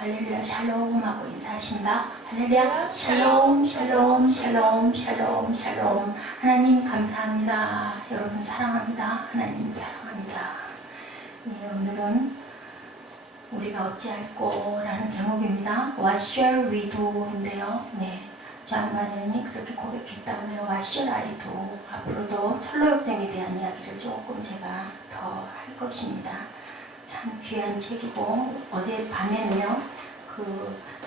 할렐루야 샬롬 하고 인사하십니다. 할렐루야 샬롬 샬롬 샬롬 샬롬 샬롬. 하나님 감사합니다. 여러분 사랑합니다. 하나님 사랑합니다. 오늘은 우리가 어찌할꼬 라는 제목입니다. What shall we do? 인데요. 조한반연이 그렇게 고백했다고요. What shall I do? 앞으로도 철로역정에 대한 이야기를 조금 제가 더 할 것입니다. 참 귀한 책이고, 어제 밤에는요,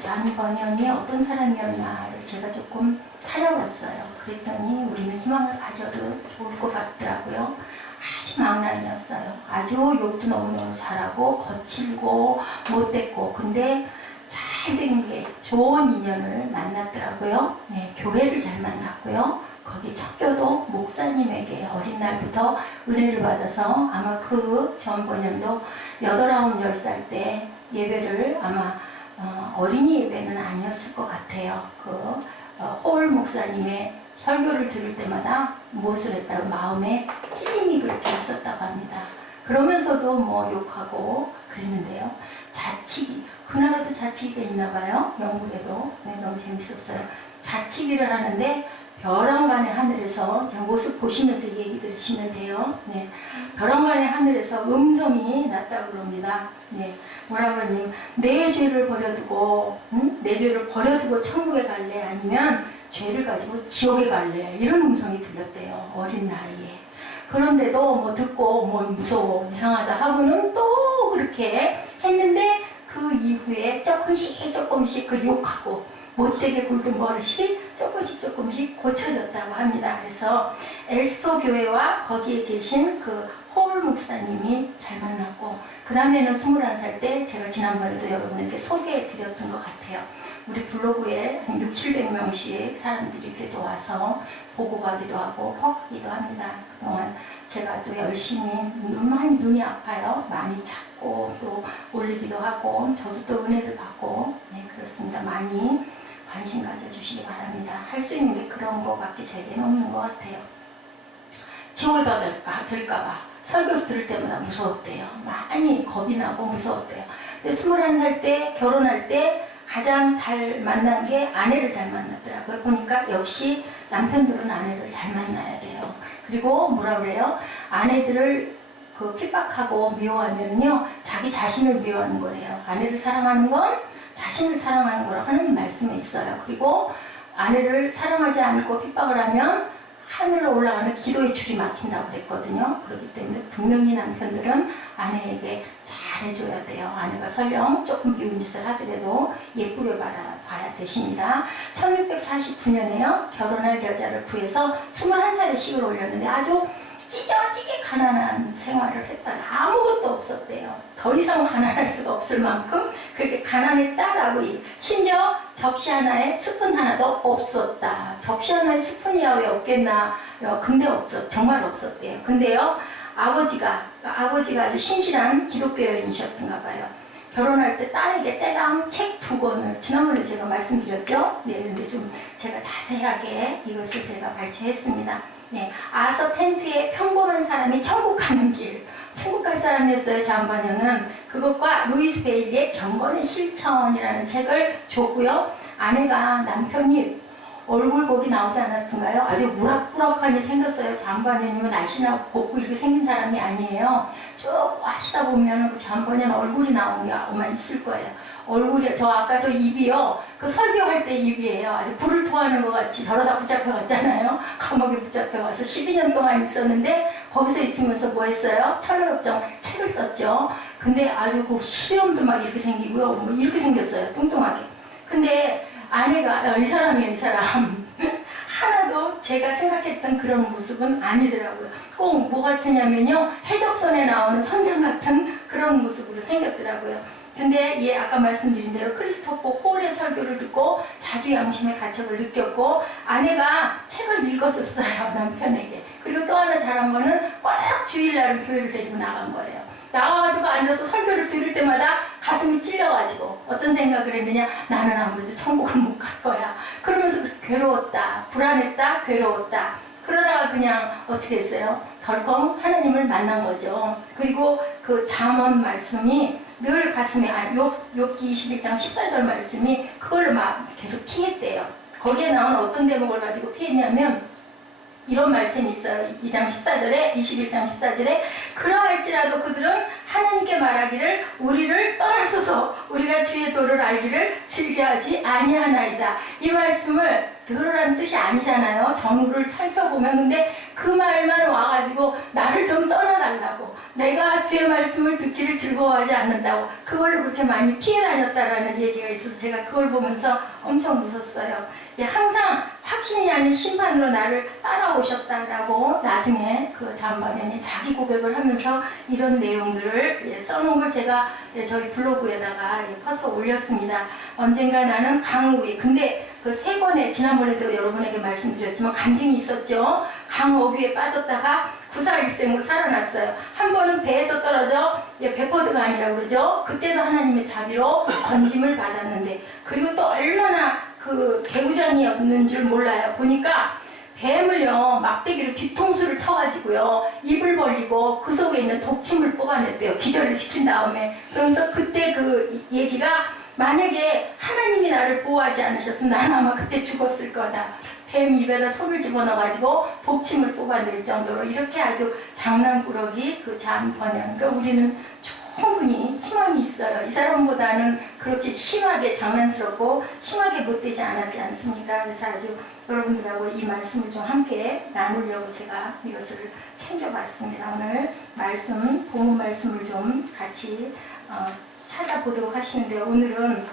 존 번연이 어떤 사람이었나를 제가 조금 찾아봤어요. 그랬더니 우리는 희망을 가져도 좋을 것 같더라고요. 아주 망나니였어요. 아주 욕도 너무너무 잘하고 거칠고 못됐고, 근데 잘 된 게 좋은 인연을 만났더라고요. 교회를 잘 만났고요. 거기 척교도 목사님에게 어린 날부터 은혜를 받아서 아마 존 번연도 8, 9, 10살 때 예배를 아마 어린이 예배는 아니었을 것 같아요. 홀 목사님의 설교를 들을 때마다 무엇을 했다고 마음에 찔림이 그렇게 있었다고 합니다. 그러면서도 뭐 욕하고 그랬는데요. 자치기, 그 나라도 자치기가 있나 봐요. 영국에도. 너무 재밌었어요. 자치기를 하는데 벼랑간의 하늘에서, 제 모습 보시면서 얘기 들으시면 돼요. 벼랑간의 하늘에서 음성이 났다고 그럽니다. 뭐라 그러니, 내 죄를 버려두고, 내 죄를 버려두고 천국에 갈래? 아니면 죄를 가지고 지옥에 갈래? 이런 음성이 들렸대요. 어린 나이에. 그런데도 뭐 듣고 뭐 무서워, 이상하다 하고는 또 그렇게 했는데, 그 이후에 조금씩 그 욕하고 못되게 굴던 버릇이 조금씩 고쳐졌다고 합니다. 그래서 엘스터 교회와 거기에 계신 홀 목사님이 잘 만났고, 그 다음에는 21살 때 제가 지난번에도 여러분에게 소개해 드렸던 것 같아요. 우리 블로그에 한 6, 700명씩 사람들이 그래도 와서 보고 가기도 하고 퍼가기도 합니다. 그동안 제가 또 열심히 많이 눈이 아파요. 많이 찾고 또 올리기도 하고, 저도 또 은혜를 받고, 그렇습니다. 많이 관심 가져주시기 바랍니다. 할 수 있는 게 그런 거밖에 제게는 없는 것 같아요. 지옥에 될까봐 설교를 들을 때마다 무서웠대요. 많이 겁이 나고 무서웠대요. 근데 21살 때 결혼할 때 가장 잘 만난 게 아내를 잘 만났더라고요. 보니까 역시 남편들은 아내를 잘 만나야 돼요. 그리고 뭐라 그래요? 아내들을 핍박하고 미워하면요, 자기 자신을 미워하는 거래요. 아내를 사랑하는 건 자신을 사랑하는 거라고 하나님 말씀에 있어요. 그리고 아내를 사랑하지 않고 핍박을 하면 하늘로 올라가는 기도의 줄이 막힌다고 그랬거든요. 그렇기 때문에 분명히 남편들은 아내에게 잘해줘야 돼요. 아내가 설령 조금 미운 짓을 하더라도 예쁘게 봐야 되십니다. 1649년에요. 결혼할 여자를 구해서 21살에 식을 올렸는데 아주 찢어지게 가난한 생활을 했다. 아무것도 없었대요. 더 이상 가난할 수가 없을 만큼 그렇게 가난했다라고. 심지어 접시 하나에 스푼 하나도 없었다. 접시 하나에 스푼이야 왜 없겠나. 근데 없죠. 정말 없었대요. 근데요, 아버지가 아주 신실한 기독교 여인이셨던가 봐요. 결혼할 때 딸에게 떼랑 책 2권을 지난번에 제가 말씀드렸죠. 그런데 좀 제가 자세하게 이것을 제가 발췌했습니다. 아서 텐트에 평범한 사람이 천국 가는 길. 천국 갈 사람이었어요. 존 번연은. 그것과 루이스 베일리의 경건의 실천이라는 책을 줬고요. 아내가 남편이 얼굴 거기 나오지 않았던가요? 아주 무락부락하니 생겼어요. 존 번연이면 날씬하고 곱고 이렇게 생긴 사람이 아니에요. 쭉 하시다 보면 존 번연 얼굴이 나오는 게 아마 있을 거예요. 얼굴이, 아까 저 입이요, 설교할 때 입이에요. 아주 불을 토하는 것 같이 저러다 붙잡혀갔잖아요. 감옥에 붙잡혀가서 12년 동안 있었는데, 거기서 있으면서 뭐 했어요? 철로역정 책을 썼죠. 근데 아주 수염도 막 이렇게 생기고요. 뭐 이렇게 생겼어요. 뚱뚱하게. 근데 아내가, 이 사람이에요, 이 사람. 하나도 제가 생각했던 그런 모습은 아니더라고요. 꼭 뭐 같으냐면요, 해적선에 나오는 선장 같은 그런 모습으로 생겼더라고요. 근데 아까 말씀드린 대로 크리스토퍼 홀의 설교를 듣고 자주 양심의 가책을 느꼈고, 아내가 책을 읽어줬어요, 남편에게. 그리고 또 하나 잘한 거는 꼭 주일날 교회를 데리고 나간 거예요. 나와가지고 앉아서 설교를 들을 때마다 가슴이 찔려가지고 어떤 생각을 했느냐, 나는 아무래도 천국을 못 갈 거야. 그러면서 괴로웠다, 불안했다, 괴로웠다. 그러다가 그냥 어떻게 했어요? 덜컹 하나님을 만난 거죠. 그리고 잠언 말씀이 늘 가슴에 욥기 21장 14절 말씀이 그걸 막 계속 피했대요. 거기에 나온 어떤 대목을 가지고 피했냐면 이런 말씀이 있어요. 2장 14절에 21장 14절에 그러할지라도 그들은 하나님께 말하기를 우리를 떠나소서 우리가 주의 도를 알기를 즐겨하지 아니하나이다. 이 말씀을 들으라는 뜻이 아니잖아요. 전후를 살펴보면. 근데 그 말만 와가지고 나를 좀 떠나달라고, 내가 주의 말씀을 듣기를 즐거워하지 않는다고 그걸 그렇게 많이 피해 다녔다라는 얘기가 있어서 제가 그걸 보면서 엄청 웃었어요. 항상 확신이 아닌 심판으로 나를 따라오셨다라고 나중에 그 잠언이 자기 고백을 하면서 이런 내용들을 써놓은 걸 제가 저희 블로그에다가 퍼서 올렸습니다. 언젠가 나는 강 위에, 근데 그 세 번에 지난번에도 여러분에게 말씀드렸지만 간증이 있었죠. 강 어귀에 빠졌다가 구사일생으로 살아났어요. 한 번은 배에서 떨어져 베퍼드가 아니라고 그러죠. 그때도 하나님의 자비로 건짐을 받았는데, 그리고 또 얼마나 그 개구장이었는 줄 몰라요. 보니까 뱀을요 막대기로 뒤통수를 쳐가지고요 입을 벌리고 그 속에 있는 독침을 뽑아냈대요. 기절을 시킨 다음에. 그러면서 그때 그 얘기가, 만약에 하나님이 나를 보호하지 않으셨으면 나는 아마 그때 죽었을 거다. 뱀 입에다 손을 집어넣어가지고 독침을 뽑아낼 정도로 이렇게 아주 장난꾸러기 그 잠번연. 그러니까 우리는 충분히 희망이 있어요. 이 사람보다는 그렇게 심하게 장난스럽고 심하게 못되지 않았지 않습니까? 그래서 아주 여러분들하고 이 말씀을 좀 함께 나누려고 제가 이것을 챙겨봤습니다. 오늘 말씀, 본문 말씀을 좀 같이 찾아보도록 하시는데, 오늘은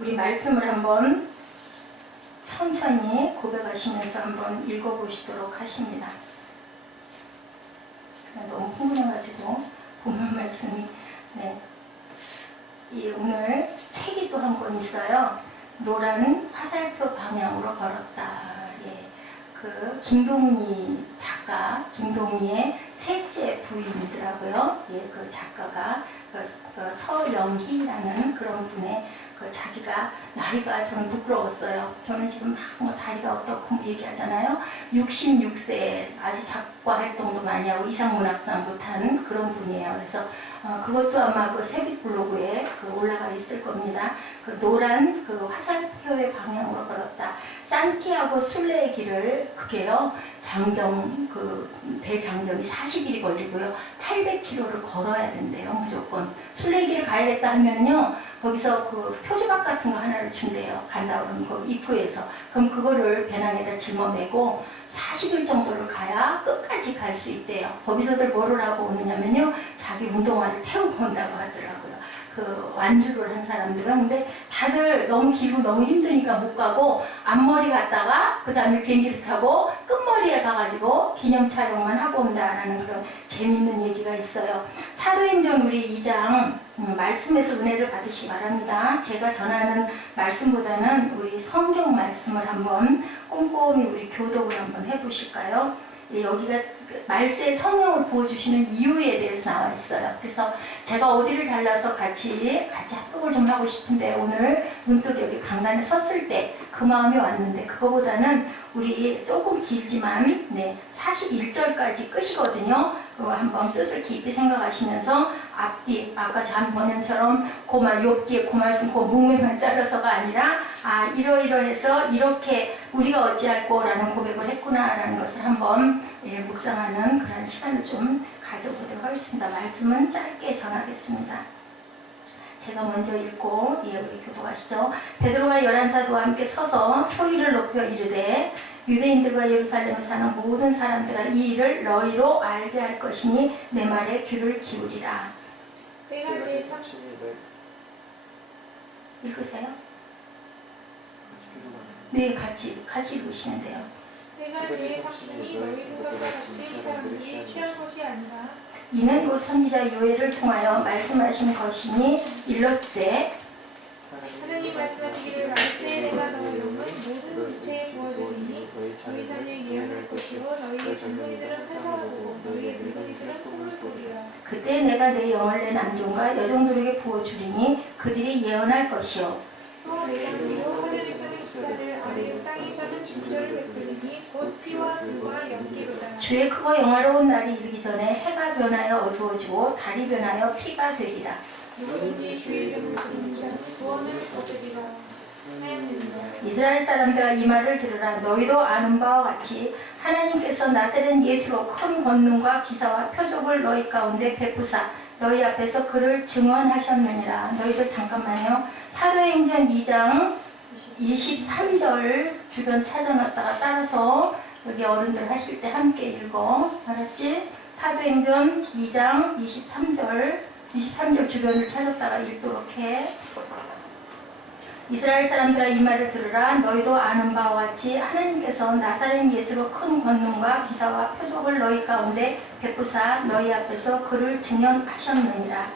우리 말씀을 한번 천천히 고백하시면서 한번 읽어보시도록 하십니다. 너무 흥분해가지고 본문 말씀이 오늘 책이 또 한 권 있어요. 노란 화살표 방향으로 걸었다. 그 김동희 작가, 김동희의 셋째 부인이더라고요. 그 작가가 그 서영희라는 그런 분의 그 자기가 나이가 저는 부끄러웠어요. 저는 지금 막 뭐 다리가 어떻고 얘기하잖아요. 66세 아주 작가 활동도 많이 하고 이상문학상도 탄 그런 분이에요. 그래서 그것도 아마 그 세빛 블로그에 올라가 있을 겁니다. 그 노란 그 화살표의 방향으로 걸었다. 산티아고 순례의 길을, 그게요 장정 그 대장정이 40일이 걸리고요 800km를 걸어야 된대요. 무조건 순례의 길을 가야겠다 하면요 거기서 그 표지박 같은 거 하나를 준대요. 간다 그러면 그 입구에서. 그럼 그거를 배낭에다 짊어매고 40일 정도를 가야 끝까지 갈 수 있대요. 거기서들 뭐를 하고 오느냐면요 자기 운동화를 태우고 온다고 하더라고요. 그 완주를 한 사람들은. 근데 다들 너무 길고 너무 힘드니까 못 가고 앞머리 갔다가 그 다음에 비행기를 타고 끝머리에 가가지고 기념 촬영만 하고 온다라는 그런 재밌는 얘기가 있어요. 사도행전 우리 2장 말씀에서 은혜를 받으시기 바랍니다. 제가 전하는 말씀보다는 우리 성경 말씀을 한번 꼼꼼히 우리 교독을 한번 해보실까요? 여기가 말세에 성령을 부어주시는 이유에 대해서 나와 있어요. 그래서 제가 어디를 잘라서 같이 합독을 좀 하고 싶은데, 오늘 문득 여기 강단에 섰을 때 그 마음이 왔는데, 그거보다는 우리 조금 길지만 41절까지 끝이거든요. 그거 한번 뜻을 깊이 생각하시면서 앞뒤, 아까 잠번연처럼 고말 욥기의 그 말씀 그 문맥만 잘라서가 아니라 이러이러해서 이렇게 우리가 어찌할꼬라는 고백을 했구나라는 것을 한번 묵상하는 그런 시간을 좀 가져보도록 하겠습니다. 말씀은 짧게 전하겠습니다. 제가 먼저 읽고 우리 교독하시죠. 베드로가 11사도와 함께 서서 소리를 높여 이르되 유대인들과 예루살렘에 사는 모든 사람들아 이 일을 너희로 알게 할 것이니 내 말에 귀를 기울이라. 내가 읽으세요? 네, 같이 읽으시면 돼요. 내가 주의 확신이 너희 생각과 같이 이 사람들이 취한 것이 아니라 이는 곧 선지자 요엘을 통하여 말씀하신 것이니 일렀으되 하나님 말씀하시기를 말세에 내가 너희 영은 모든 육체에 부어주리니 너희 자녀의 예언할 것이요 너희의 젊은이들은 회사하고 너희의 늙은이들은 꿈을 꾸리라. 그때 내가 내 영을 내 남종과 여종들에게 부어주리니 그들이 예언할 것이요 또 내가 너희로 하늘에 사는 기사를 아래로 땅에 사는 중절을 베풀리니 곧 피와 불과 연기로다. 주의 크고 영화로운 날이 이르기 전에 해가 변하여 어두워지고 달이 변하여 피가 되리라. 누구든지 주의 이름을 부르는 자는 구원을 얻으리라 하였느니라. 이스라엘 사람들아 이 말을 들으라. 너희도 아는 바와 같이 하나님께서 나사렛 예수로 큰 권능과 기사와 표적을 너희 가운데 베푸사 너희 앞에서 그를 증언하셨느니라. 너희들 잠깐만요. 사도행전 2장 23절 주변 찾아놨다가 따라서 여기 어른들 하실 때 함께 읽어. 알았지? 사도행전 2장 23절 주변을 찾았다가 읽도록 해. 이스라엘 사람들아 이 말을 들으라. 너희도 아는 바와 같이 하나님께서 나사렛 예수로 큰 권능과 기사와 표적을 너희 가운데 베푸사 너희 앞에서 그를 증언하셨느니라.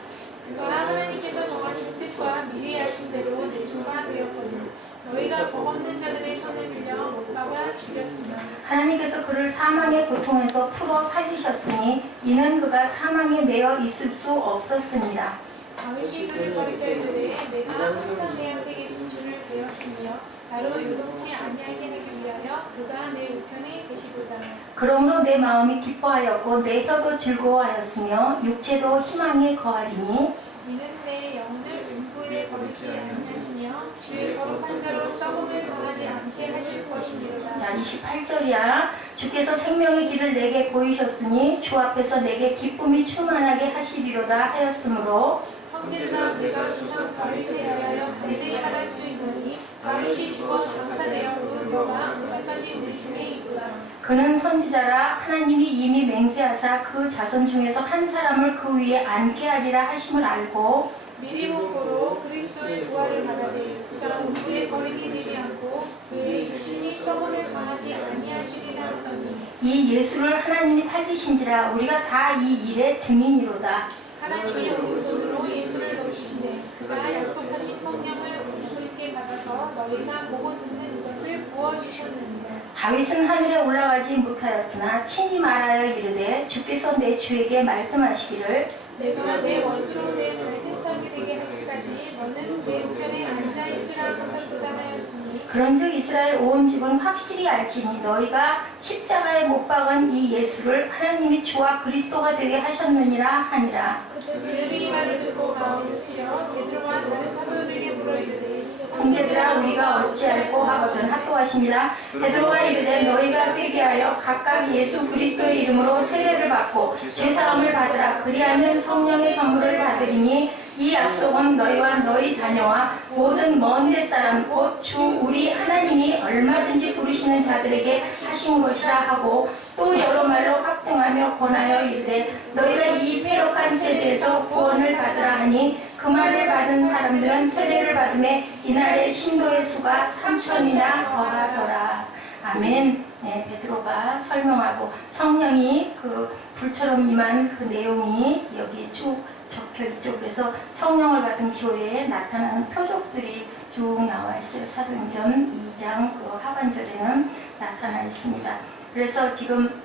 그가 하나님께서 정하신 뜻과 미리 하신 대로 내주가 되었거든. 너희가 복없는 자들의 손을 빌려 못 박아 죽였으나 하나님께서 그를 사망의 고통에서 풀어 살리셨으니 이는 그가 사망에 매여 있을 수 없었습니다. 다윗이 그를 가리켜 이르되 내가 항상 내 앞에 계신 줄을 배웠으며 바로 요동치 아니하게 하기 위하여 그가 내 우편에 계시도다. 그러므로 내 마음이 기뻐하였고 내 혀도 즐거워하였으며 육체도 희망에 거하리니 이는 내 영을 음부에 버리지 아니하시며 주의 거룩한 자로 썩음을 당하지 않게 하실 것이니로다. 자, 28절이야. 주께서 생명의 길을 내게 보이셨으니 주 앞에서 내게 기쁨이 충만하게 하시리로다 하였으므로 형제들아 내가 조상 다윗에 대하여 내게 말할 수 있느니 다윗이 죽어 장사되어 그 뼈가 오늘까지 우리 중에 있도다. 그는 선지자라 하나님이 이미 맹세하사 그 자손 중에서 한 사람을 그 위에 앉게 하리라 하심을 알고 미리 목포로 그리스도의 부활을 말하되 그가 음부에 버리게 되지 않고 그의 육신이 썩음을 당하지 아니하시리라 하더니 이 예수를 하나님이 살리신지라 우리가 다 이 일의 증인이로다. 하나님이 오른손으로 예수를 높이시네. 그가 약속하신 성령을 우리 주님께 받아서 너희가 보고 듣는 이것을 부어주셨느니라. 다윗은 하늘에 올라가지 못하였으나 친히 말하여 이르되 주께서 내 주에게 말씀하시기를 내가 내 원수로 내 발등상이 되게 하기까지 너는 내 우편에 앉아있으라 하셨도다 하였으니 그런즉 이스라엘 온 집은 확실히 알지니 너희가 십자가에 못 박은 이 예수를 하나님이 주와 그리스도가 되게 하셨느니라 하니라. 그들이 이 말을 듣고 마음을 치려 베드로와 다른 사도들에게 물어 이르되 형제들아 우리가 어찌할꼬 하거든 합독하십니다. 베드로가 이르되 너희가 회개하여 각각 예수 그리스도의 이름으로 세례를 받고 죄사함을 받으라. 그리하면 성령의 선물을 받으리니 이 약속은 너희와 너희 자녀와 모든 먼 데 사람 곧 주 우리 하나님이 얼마든지 부르시는 자들에게 하신 것이라 하고 또 여러 말로 확증하며 권하여 이르되 너희가 이 패역한 세대에서 구원을 받으라 하니 그 말을 받은 사람들은 세례를 받음에 이날의 신도의 수가 3,000이나 더하더라. 아멘. 네, 베드로가 설명하고 성령이 그 불처럼 임한 그 내용이 여기 쭉 적혀 있죠. 그래서 성령을 받은 교회에 나타나는 표적들이 쭉 나와 있어요. 사도행전 2장 그 하반절에는 나타나 있습니다. 그래서 지금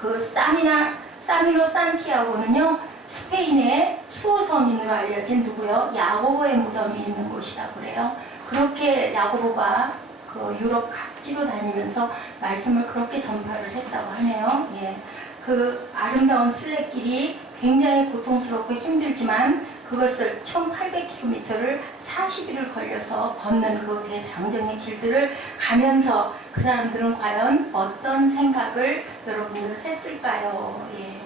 그 사미노 산티아고는요 스페인의 수호성인으로 알려진 누구요? 야고보의 무덤이 있는 곳이다 그래요. 그렇게 야고보가 그 유럽 각지로 다니면서 말씀을 그렇게 전파를 했다고 하네요. 예. 그 아름다운 순례길이 굉장히 고통스럽고 힘들지만 그것을 1800km를 40일을 걸려서 걷는 그 대장정의 길들을 가면서 그 사람들은 과연 어떤 생각을 여러분들 했을까요? 예.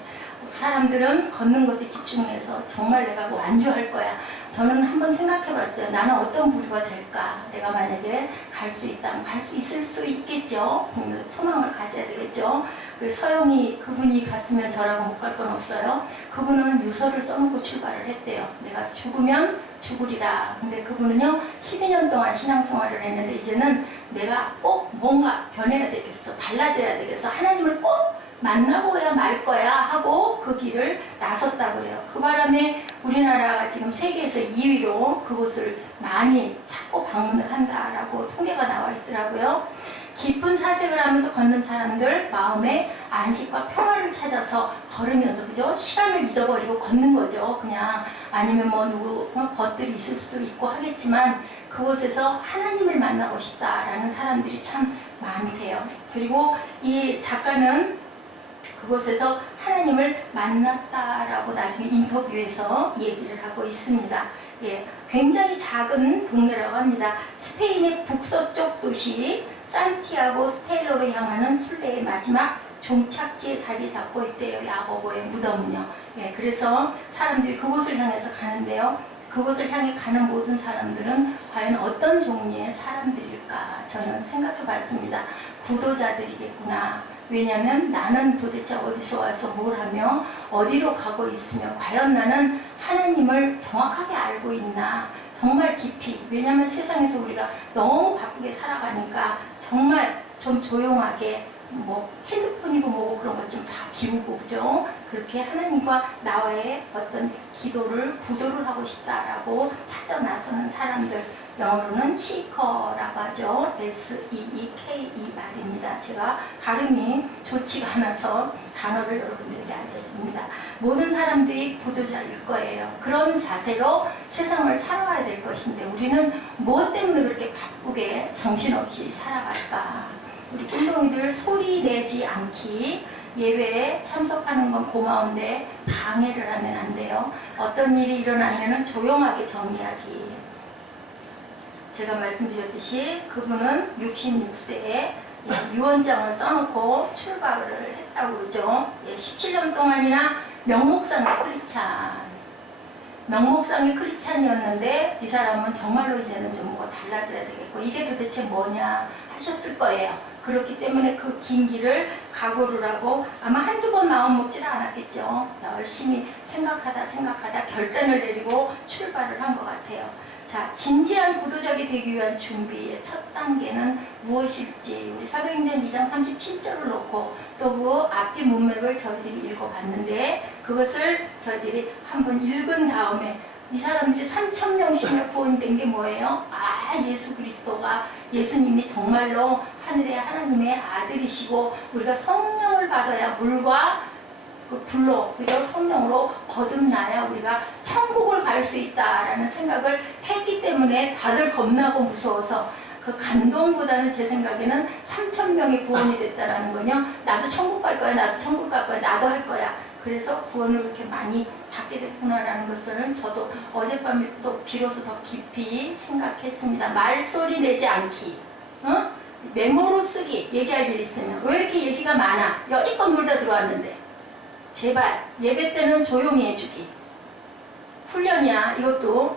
사람들은 걷는 것에 집중해서 정말 내가 완주할 거야. 저는 한번 생각해 봤어요. 나는 어떤 부류가 될까? 내가 만약에 갈 수 있다면 갈 수 있을 수 있겠죠. 소망을 가져야 되겠죠. 그 서영이 그분이 갔으면 저라고 못 갈 건 없어요. 그분은 유서를 써놓고 출발을 했대요. 내가 죽으면 죽으리라. 근데 그분은요 12년 동안 신앙생활을 했는데 이제는 내가 꼭 뭔가 변해야 되겠어. 달라져야 되겠어. 하나님을 꼭 만나고야 말 거야 하고 그 길을 나섰다고 그래요. 그 바람에 우리나라가 지금 세계에서 2위로 그곳을 많이 찾고 방문을 한다라고 통계가 나와 있더라고요. 깊은 사색을 하면서 걷는 사람들 마음에 안식과 평화를 찾아서 걸으면서 그죠? 시간을 잊어버리고 걷는 거죠. 그냥 아니면 뭐 누구 벗들이 있을 수도 있고 하겠지만 그곳에서 하나님을 만나고 싶다라는 사람들이 참 많대요. 그리고 이 작가는 그곳에서 하나님을 만났다라고 나중에 인터뷰에서 얘기를 하고 있습니다. 예, 굉장히 작은 동네라고 합니다. 스페인의 북서쪽 도시 산티아고 스텔로로 향하는 순례의 마지막 종착지에 자리 잡고 있대요. 야고보의 무덤은요. 예, 그래서 사람들이 그곳을 향해서 가는데요. 그곳을 향해 가는 모든 사람들은 과연 어떤 종류의 사람들일까 저는 생각해 봤습니다. 구도자들이겠구나. 왜냐하면 나는 도대체 어디서 와서 뭘 하며 어디로 가고 있으며 과연 나는 하나님을 정확하게 알고 있나. 정말 깊이. 왜냐하면 세상에서 우리가 너무 바쁘게 살아가니까 정말 좀 조용하게 뭐 핸드폰이고 뭐고 그런 것 좀 다 비우고 그죠? 그렇게 하나님과 나와의 어떤 기도를 구도를 하고 싶다라고 찾아 나서는 사람들, 영어로는 seeker라고 하죠. S-E-E-K-E 말입니다. 제가 발음이 좋지가 않아서 단어를 여러분들에게 알려드립니다. 모든 사람들이 구도자일 거예요. 그런 자세로 세상을 살아가야 될 것인데 우리는 무엇 때문에 그렇게 바쁘게 정신없이 살아갈까? 우리 낌동이들 소리 내지 않기, 예배에 참석하는 건 고마운데 방해를 하면 안 돼요. 어떤 일이 일어나면 조용하게 정리하기. 제가 말씀드렸듯이 그분은 66세에 유언장을 써놓고 출가를 했다고 그러죠. 17년 동안이나 명목상의 크리스찬. 명목상의 크리스찬이었는데 이 사람은 정말로 이제는 좀 뭐가 달라져야 되겠고 이게 도대체 뭐냐 하셨을 거예요. 그렇기 때문에 그 긴 길을 각오를 하고 아마 한두 번 마음 먹지는 않았겠죠. 열심히 생각하다 결단을 내리고 출발을 한 것 같아요. 자, 진지한 구도적이 되기 위한 준비의 첫 단계는 무엇일지 우리 사도행전 2장 37절을 놓고 또 그 앞뒤 문맥을 저희들이 읽어봤는데 그것을 저희들이 한번 읽은 다음에 이 사람들이 3,000명씩이나 구원된 게 뭐예요? 아, 예수 그리스도가 예수님이 정말로 하늘의 하나님의 아들이시고 우리가 성령을 받아야 물과 그 불로 그죠? 성령으로 거듭나야 우리가 천국을 갈 수 있다라는 생각을 했기 때문에 다들 겁나고 무서워서 그 감동보다는 제 생각에는 3,000명이 구원이 됐다라는 거냐 나도 천국 갈 거야 나도 천국 갈 거야 나도 할 거야 그래서 구원을 그렇게 많이 받게 됐구나라는 것을 저도 어젯밤에 또 비로소 더 깊이 생각했습니다. 말소리 내지 않기, 어? 메모로 쓰기, 얘기할 일 있으면 왜 이렇게 얘기가 많아? 여지껏 놀다 들어왔는데 제발 예배 때는 조용히 해주기. 훈련이야 이것도.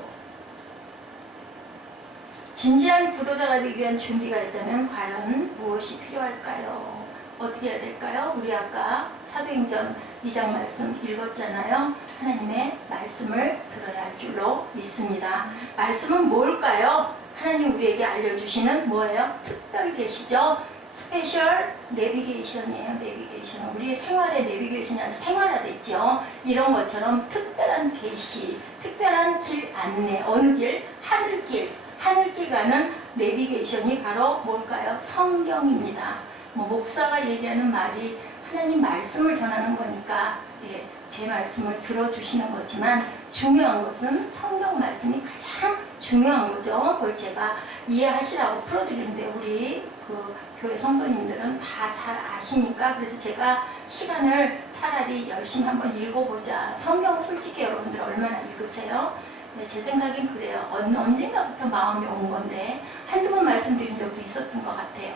진지한 구도자가 되기 위한 준비가 있다면 과연 무엇이 필요할까요? 어떻게 해야 될까요? 우리 아까 사도행전 2장 말씀 읽었잖아요. 하나님의 말씀을 들어야 할 줄로 믿습니다. 말씀은 뭘까요? 하나님 우리에게 알려주시는 뭐예요? 특별 계시죠? 스페셜 내비게이션이에요. 내비게이션. 우리의 생활의 내비게이션이 아주 생활화됐죠. 이런 것처럼 특별한 계시, 특별한 길 안내, 어느 길? 하늘길. 하늘길 가는 내비게이션이 바로 뭘까요? 성경입니다. 뭐 목사가 얘기하는 말이 하나님 말씀을 전하는 거니까 예, 제 말씀을 들어주시는 거지만 중요한 것은 성경 말씀이 가장 중요한 거죠. 그걸 제가 이해하시라고 풀어드리는데 우리 그 교회 성도님들은 다 잘 아시니까 그래서 제가 시간을 차라리 열심히 한번 읽어보자. 성경 솔직히 여러분들 얼마나 읽으세요? 네, 제 생각엔 그래요. 언젠가부터 마음이 온 건데 한두 번 말씀드린 적도 있었던 것 같아요.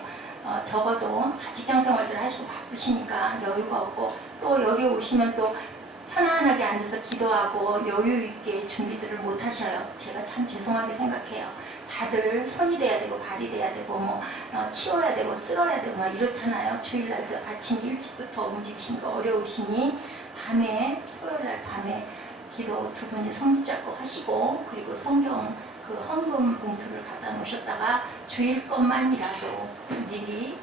적어도 직장생활들 하시고 바쁘시니까 여유가 없고 또 여기 오시면 또 편안하게 앉아서 기도하고 여유 있게 준비들을 못 하셔요. 제가 참 죄송하게 생각해요. 다들 손이 돼야 되고 발이 돼야 되고 뭐 치워야 되고 쓸어야 되고 막 이렇잖아요. 주일날도 아침 일찍부터 움직이시니까 어려우시니 밤에 토요일날 밤에 기도 두 분이 손 붙잡고 하시고 그리고 성경 그 헌금 봉투를 갖다 놓으셨다가 주일 것만이라도 미리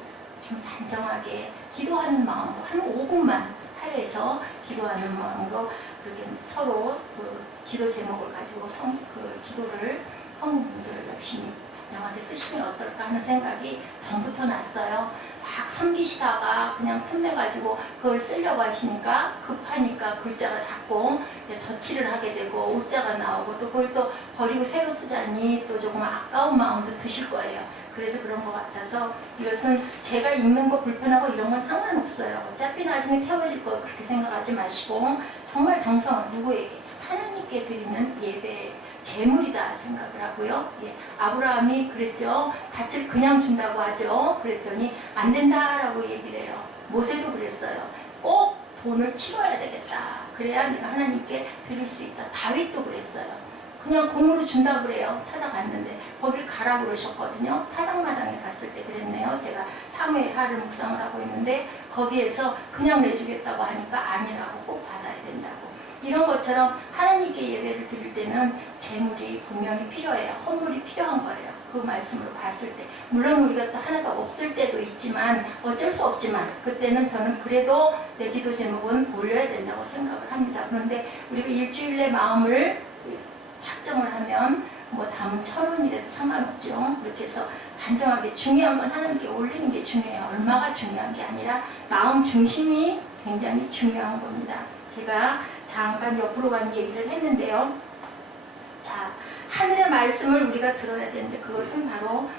좀 단정하게 기도하는 마음으로 한 5분만 할애해서 기도하는 마음으로 그렇게 서로 그 기도 제목을 가지고 그 기도를 헌금 봉투를 열심히 단정하게 쓰시면 어떨까 하는 생각이 전부터 났어요. 막 섬기시다가 그냥 틈내가지고 그걸 쓰려고 하시니까 급하니까 글자가 작고 덧칠을 하게 되고 웃자가 나오고 또 그걸 또 버리고 새로 쓰자니 또 조금 아까운 마음도 드실 거예요. 그래서 그런 것 같아서 이것은 제가 읽는 거 불편하고 이런 건 상관없어요. 어차피 나중에 태워질 거 그렇게 생각하지 마시고 정말 정성을 누구에게? 하나님께 드리는 예배 재물이다 생각을 하고요. 예, 아브라함이 그랬죠. 밭을 그냥 준다고 하죠. 그랬더니 안 된다라고 얘기를 해요. 모세도 그랬어요. 꼭 돈을 치러야 되겠다. 그래야 내가 하나님께 드릴 수 있다. 다윗도 그랬어요. 그냥 공으로 준다고 그래요. 찾아갔는데 거기를 가라고 그러셨거든요. 타작마당에 갔을 때 그랬네요. 제가 사무엘 하를 묵상을 하고 있는데 거기에서 그냥 내주겠다고 하니까 아니라고 꼭 받아야 된다고. 이런 것처럼 하나님께 예배를 드릴 때는 재물이 분명히 필요해요. 헌물이 필요한 거예요. 그 말씀으로 봤을 때. 물론 우리가 또 하나가 없을 때도 있지만 어쩔 수 없지만 그때는 저는 그래도 내 기도 제목은 올려야 된다고 생각을 합니다. 그런데 우리가 일주일내 마음을 작정을 하면 뭐 담은 1,000원이라도 상관없죠. 그렇게 해서 단정하게 중요한 건 하나님께 올리는 게 중요해요. 얼마가 중요한 게 아니라 마음 중심이 굉장히 중요한 겁니다. 제가 잠깐 옆으로 간 얘기를 했는데요. 자, 하늘의 말씀을 우리가 들어야 되는데 그것은 바로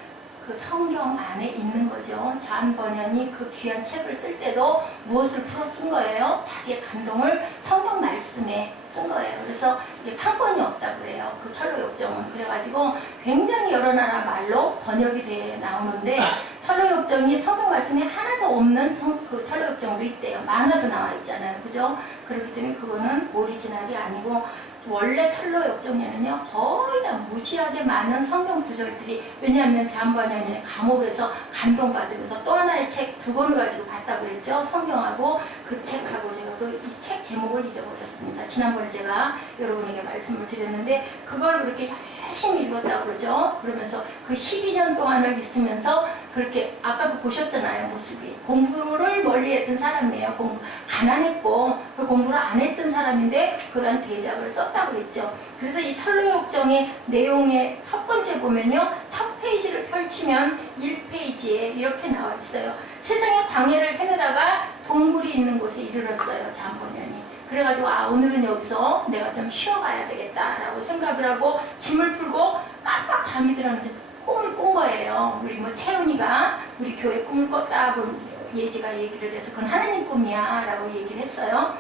그 성경 안에 있는 거죠. 잔 번연이 그 귀한 책을 쓸 때도 무엇을 풀어 쓴 거예요? 자기의 감동을 성경 말씀에 쓴 거예요. 그래서 판권이 없다고 그래요. 그 철로역정은. 그래가지고 굉장히 여러 나라 말로 번역이 돼 나오는데 철로역정이 성경 말씀에 하나도 없는 그 철로역정도 있대요. 만화도 나와 있잖아요. 그죠? 그렇기 때문에 그거는 오리지널이 아니고 원래 철로역정에는요 거의 다 무지하게 많은 성경 구절들이, 왜냐하면 잠번연이 감옥에서 감동받으면서 또 하나의 책 2권을 가지고 봤다고 그랬죠. 성경하고 그 책하고 제가 이 책 제목을 잊어버렸습니다. 지난번에 제가 여러분에게 말씀을 드렸는데 그걸 그렇게 열심히 읽었다고 그러죠. 그러면서 그 12년 동안을 있으면서 그렇게 아까도 보셨잖아요. 모습이 공부를 멀리했던 사람이에요. 가난했고 그 공부를 안 했던 사람인데 그런 대작을 썼다고 그랬죠. 그래서 이 철로역정의 내용의 첫 번째 보면요, 첫 페이지를 펼치면 1페이지에 이렇게 나와 있어요. 세상의 광야를 헤매다가 동굴이 있는 곳에 이르렀어요. 잠번연이. 그래가지고 오늘은 여기서 내가 좀 쉬어가야 되겠다라고 생각을 하고 짐을 풀고 깜빡 잠이 들었는데 꿈을 꾼 거예요. 우리 뭐 채은이가 우리 교회 꿈을 꿨다고 예지가 얘기를 해서 그건 하나님 꿈이야 라고 얘기를 했어요.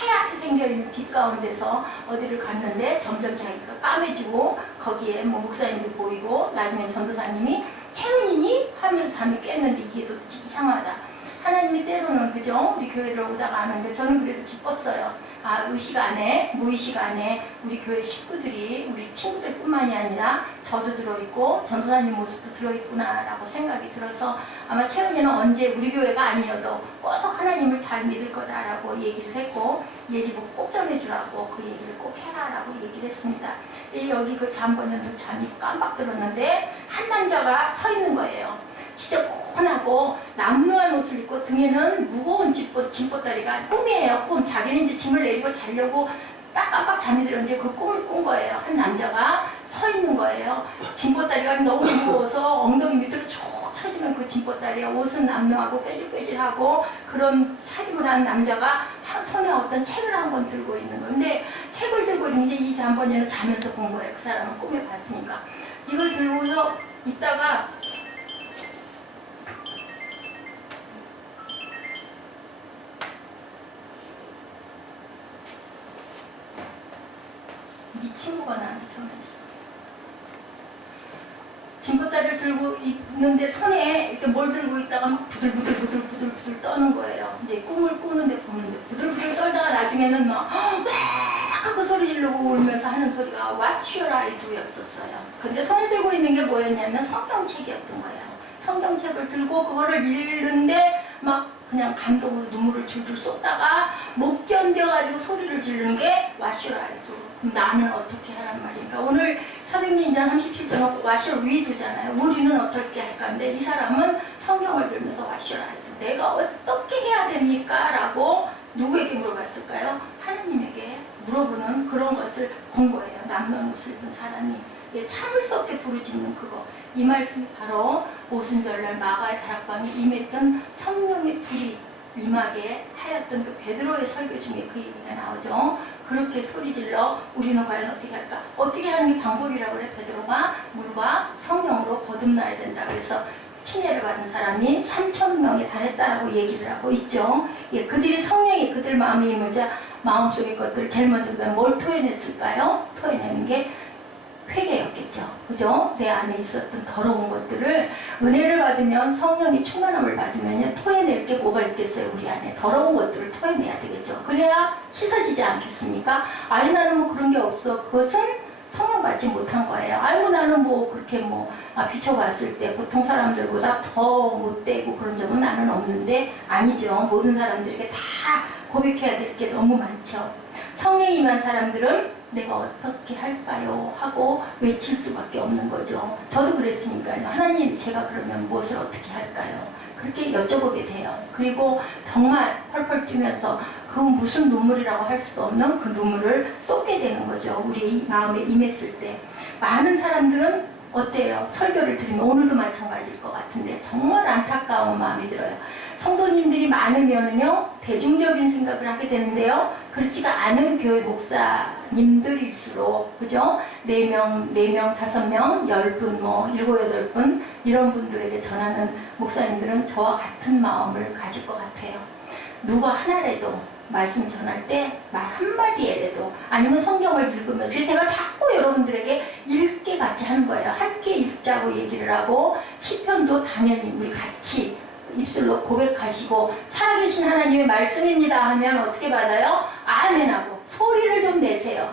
하얗게 생겨있는 빛 가운데서 어디를 갔는데 점점 자기가 까매지고 거기에 뭐 목사님도 보이고 나중에 전도사님이 채은이니? 하면서 잠이 깼는데 이게 도대체 이상하다. 하나님이 때로는 그죠? 우리 교회를 오다가 아는데 저는 그래도 기뻤어요. 의식 안에, 무의식 안에 우리 교회 식구들이 우리 친구들뿐만이 아니라 저도 들어있고 전도사님 모습도 들어있구나라고 생각이 들어서 아마 채은이는 언제 우리 교회가 아니어도 꼭 하나님을 잘 믿을 거다라고 얘기를 했고 예지보고 꼭 전해주라고 그 얘기를 꼭 해라라고 얘기를 했습니다. 여기 그 잠번연도 잠이 깜빡 들었는데 한 남자가 서 있는 거예요. 진짜 곤하고 남루한 옷을 입고 등에는 무거운 짐보따리가 꿈이에요. 꿈. 자기는 이제 짐을 내리고 자려고 딱 깜빡 잠이 들었는데 그 꿈을 꾼 거예요. 한 남자가 서 있는 거예요. 짐보따리가 너무 무거워서 엉덩이 밑으로 쭉 처지는 그 짐보따리에 옷은 남루하고 빼질빼질하고 그런 차림을 한 남자가 손에 어떤 책을 한 권 들고 있는 건데 책을 들고 있는데 이 잠번연은 자면서 본 거예요. 그 사람은 꿈에 봤으니까. 이걸 들고서 있다가 네 친구가 나한테 전화했어. 짐보따리를 들고 있는데 손에 이렇게 뭘 들고 있다가 막 부들부들 떠는 거예요. 이제 꿈을 꾸는데 보는데 부들부들 떨다가 나중에는 막 하고 소리 지르고 울면서 하는 소리가 What should I do 였었어요. 근데 손에 들고 있는 게 뭐였냐면 성경책이었던 거예요. 성경책을 들고 그거를 읽는데 막 그냥 감동으로 눈물을 줄줄 쏟다가 못 견뎌가지고 소리를 지르는 게 What should I do? 그럼 나는 어떻게 하란 말인가? 오늘 사도행전 2장 37절은 What shall we do잖아요. 우리는 어떻게 할까? 근데 이 사람은 성경을 들면서 What shall I do? 내가 어떻게 해야 됩니까? 라고 누구에게 물어봤을까요? 하나님에게 물어보는 그런 것을 본 거예요. 남는 옷을 입은 사람이. 참을 수 없게 부르짖는 그거. 이 말씀이 바로 오순절날 마가의 다락방에 임했던 성령의 불이 임하게 하였던 그 베드로의 설교 중에 그 얘기가 나오죠. 그렇게 소리질러 우리는 과연 어떻게 할까? 어떻게 하는 게 방법이라고 그래. 베드로가 물과 성령으로 거듭나야 된다. 그래서 침례를 받은 사람이 3,000명에 달했다라고 얘기를 하고 있죠. 예, 그들이 성령이 그들 마음에 임하자 마음속의 것들을 제일 먼저 뭘 토해냈을까요? 토해내는 게 회개였겠죠. 그죠? 내 안에 있었던 더러운 것들을 은혜를 받으면 성령이 충만함을 받으면 토해낼 게 뭐가 있겠어요? 우리 안에 더러운 것들을 토해내야 되겠죠. 그래야 씻어지지 않겠습니까? 아니 나는 뭐 그런 게 없어. 그것은 성령 받지 못한 거예요. 아이고 나는 뭐 그렇게 비춰봤을 때 보통 사람들보다 더 못되고 그런 점은 나는 없는데 아니죠. 모든 사람들에게 다 고백해야 될 게 너무 많죠. 성령이 임한 사람들은 내가 어떻게 할까요? 하고 외칠 수밖에 없는 거죠. 저도 그랬으니까요. 하나님 제가 그러면 무엇을 어떻게 할까요? 그렇게 여쭤보게 돼요. 그리고 정말 펄펄 뛰면서 그 무슨 눈물이라고 할 수 없는 그 눈물을 쏟게 되는 거죠. 우리의 마음에 임했을 때. 많은 사람들은 어때요? 설교를 들으면 오늘도 마찬가지일 것 같은데 정말 안타까운 마음이 들어요. 성도님들이 많으면은요 대중적인 생각을 하게 되는데요. 그렇지가 않은 교회 목사님들일수록 그죠? 4명, 5명, 10분, 7, 8분 이런 분들에게 전하는 목사님들은 저와 같은 마음을 가질 것 같아요. 누가 하나라도 말씀 전할 때 말 한마디에라도 아니면 성경을 읽으면서 제가 자꾸 여러분들에게 읽게 같이 하는 거예요. 함께 읽자고 얘기를 하고 시편도 당연히 우리 같이 입술로 고백하시고 살아계신 하나님의 말씀입니다 하면 어떻게 받아요? 아멘하고 소리를 좀 내세요.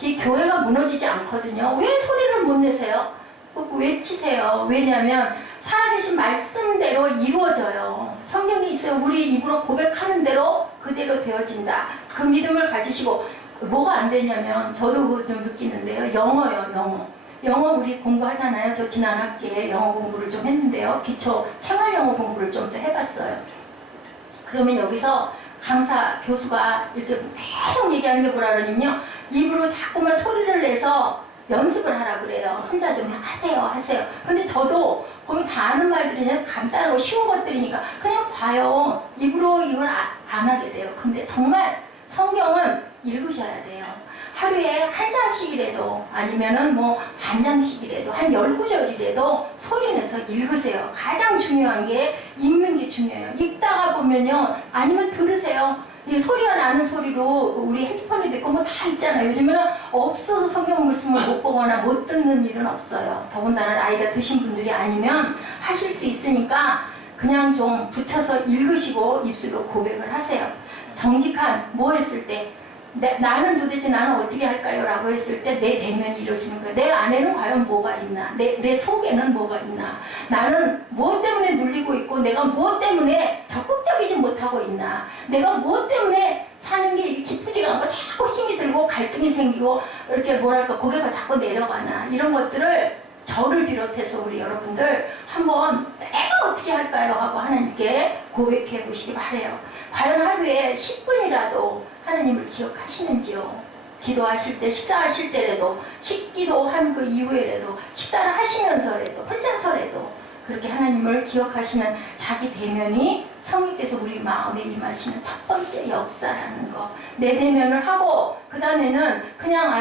이게 교회가 무너지지 않거든요. 왜 소리를 못 내세요? 꼭 외치세요. 왜냐하면 살아계신 말씀대로 이루어져요. 성경이 있어요. 우리 입으로 고백하는 대로 그대로 되어진다. 그 믿음을 가지시고 뭐가 안 되냐면 저도 그거 좀 느끼는데요. 영어요. 영어 우리 공부하잖아요. 저 지난 학기에 영어 공부를 좀 했는데요. 기초 생활영어 공부를 좀 더 해봤어요. 그러면 여기서 강사, 교수가 이렇게 계속 얘기하는 게 뭐라 그러냐면요. 입으로 자꾸만 소리를 내서 연습을 하라 그래요. 혼자 좀 하세요. 근데 저도 보면 다 아는 말들이 간단하고 쉬운 것들이니까 그냥 봐요. 입으로 이걸 안 하게 돼요. 근데 정말 성경은 읽으셔야 돼요. 하루에 한 장씩이라도 아니면은 반 장씩이라도 한 19절이라도 소리내서 읽으세요. 가장 중요한 게 읽는 게 중요해요. 읽다가 보면요. 아니면 들으세요. 이 소리가 나는 소리로 우리 핸드폰에 듣고 다 있잖아요. 요즘에는 없어서 성경 말씀을 못 보거나 못 듣는 일은 없어요. 더군다나 나이가 드신 분들이 아니면 하실 수 있으니까 그냥 좀 붙여서 읽으시고 입술로 고백을 하세요. 정직한 뭐 했을 때 나는 도대체 나는 어떻게 할까요? 라고 했을 때 내 대면이 이루어지는 거예요. 내 안에는 과연 뭐가 있나? 내 속에는 뭐가 있나? 나는 무엇 때문에 눌리고 있고 내가 무엇 때문에 적극적이지 못하고 있나? 내가 무엇 때문에 사는 게 기쁘지가 않고 자꾸 힘이 들고 갈등이 생기고 이렇게 고개가 자꾸 내려가나? 이런 것들을 저를 비롯해서 우리 여러분들 한번 내가 어떻게 할까요? 하고 하나님께 고백해 보시기 바라요. 과연 하루에 10분이라도 하나님을 기억하시는지요? 기도하실 때, 식사하실 때라도, 식기도 한 그 이후에라도, 식사를 하시면서라도, 혼자서라도 그렇게 하나님을 기억하시는 자기 대면이 성령께서 우리 마음에 임하시는 첫 번째 역사라는 거. 내 대면을 하고 그 다음에는 그냥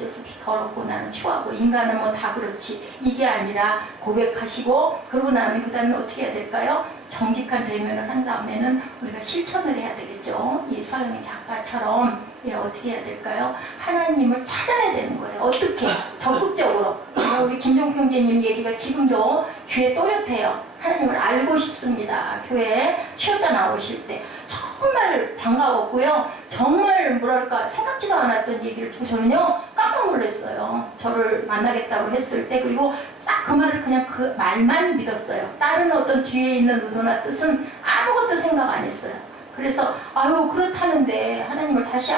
어쩔 수 없이 더럽고 나는 추하고 인간은 다 그렇지 이게 아니라 고백하시고 그러고 나면 그 다음에 어떻게 해야 될까요? 정직한 대면을 한 다음에는 우리가 실천을 해야 되겠죠. 이 서영희 작가처럼 어떻게 해야 될까요? 하나님을 찾아야 되는 거예요. 어떻게? 적극적으로. 우리 김종국 형제님 얘기가 지금도 귀에 또렷해요. 하나님을 알고 싶습니다. 교회에 쉬었다 나오실 때 정말 반가웠고요. 정말 생각지도 않았던 얘기를 듣고 저는요 깜짝 놀랐어요. 저를 만나겠다고 했을 때 그리고 딱 그 말을 그냥 그 말만 믿었어요. 다른 어떤 뒤에 있는 의도나 뜻은 아무것도 생각 안 했어요. 그래서 그렇다는데 하나님을 다시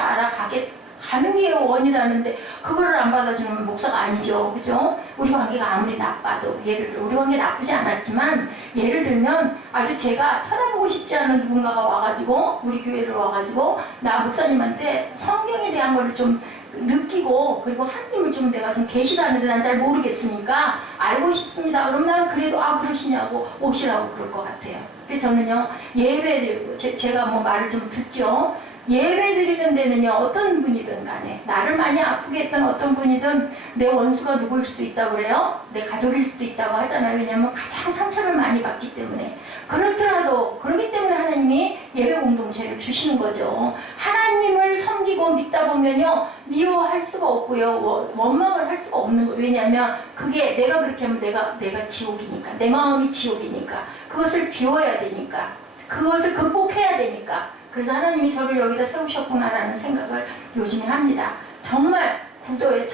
가는 게 원이라는데 그거를 안 받아주는 목사가 아니죠. 그죠? 우리 관계가 아무리 나빠도 예를 들어 우리 관계 나쁘지 않았지만 예를 들면 아주 제가 쳐다보고 싶지 않은 누군가가 와가지고 우리 교회를 와가지고 나 목사님한테 성경에 대한 걸 좀 느끼고 그리고 하나님을 좀 내가 좀 계시다는데 난 잘 모르겠으니까 알고 싶습니다. 그럼 난 그래도 그러시냐고 오시라고 그럴 것 같아요. 그래서 저는요 예배드리고 제가 뭐 말을 좀 듣죠. 예배 드리는 데는요 어떤 분이든 간에 나를 많이 아프게 했던 어떤 분이든 내 원수가 누구일 수도 있다고 그래요. 내 가족일 수도 있다고 하잖아요. 왜냐하면 가장 상처를 많이 받기 때문에. 그렇더라도 그렇기 때문에 하나님이 예배 공동체를 주시는 거죠. 하나님을 섬기고 믿다 보면요 미워할 수가 없고요 원망을 할 수가 없는 거예요. 왜냐하면 그게 내가 그렇게 하면 내가 지옥이니까, 내 마음이 지옥이니까, 그것을 비워야 되니까, 그것을 극복해야 되니까. 그래서 하나님이 저를 여기다 세우셨구나라는 생각을 요즘에 합니다. 정말 구도의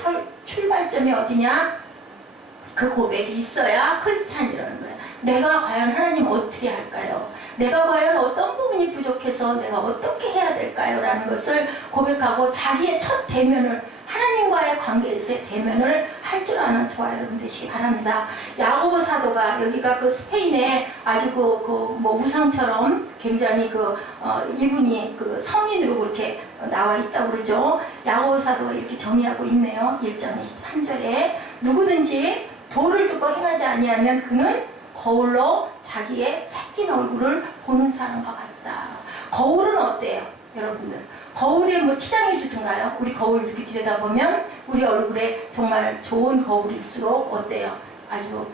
출발점이 어디냐? 그 고백이 있어야 크리스찬이라는 거예요. 내가 과연 하나님 어떻게 할까요? 내가 과연 어떤 부분이 부족해서 내가 어떻게 해야 될까요? 라는 것을 고백하고 자기의 첫 대면을 하나님과의 관계에서의 대면을 할 줄 아는 저와 여러분 되시기 바랍니다. 야고보 사도가 여기가 그 스페인에 아주 뭐 우상처럼 굉장히 이분이 그 성인으로 그렇게 나와 있다고 그러죠. 야고보 사도가 이렇게 정의하고 있네요. 1장 23절에 누구든지 도를 듣고 행하지 아니하면 그는 거울로 자기의 새긴 얼굴을 보는 사람과 같다. 거울은 어때요? 여러분들 거울에 뭐 치장해 주든가요? 우리 거울 이렇게 들여다보면 우리 얼굴에 정말 좋은 거울일수록 어때요? 아주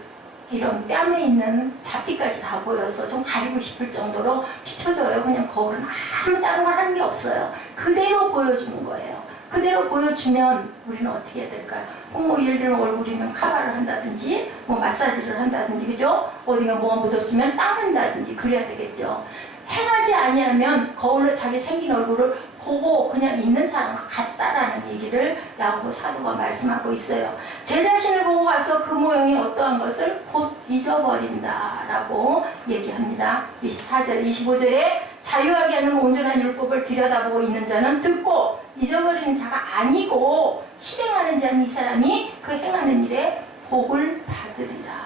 이런 뺨에 있는 잡티까지 다 보여서 좀 가리고 싶을 정도로 비춰져요. 그냥 거울은 아무 다른 걸 하는 게 없어요. 그대로 보여주는 거예요. 그대로 보여주면 우리는 어떻게 해야 될까요? 뭐 예를 들면 얼굴이면 카바를 한다든지 뭐 마사지를 한다든지 그죠? 어디가 뭐가 묻었으면 닦는다든지 그래야 되겠죠. 행하지 아니하면 거울로 자기 생긴 얼굴을 보고 그냥 있는 사람과 같다라는 얘기를 야고보 사도가 말씀하고 있어요. 제 자신을 보고 가서 그 모형이 어떠한 것을 곧 잊어버린다라고 얘기합니다. 24절, 25절에 자유하게 하는 온전한 율법을 들여다보고 있는 자는 듣고 잊어버리는 자가 아니고 실행하는 자는 이 사람이 그 행하는 일에 복을 받으리라.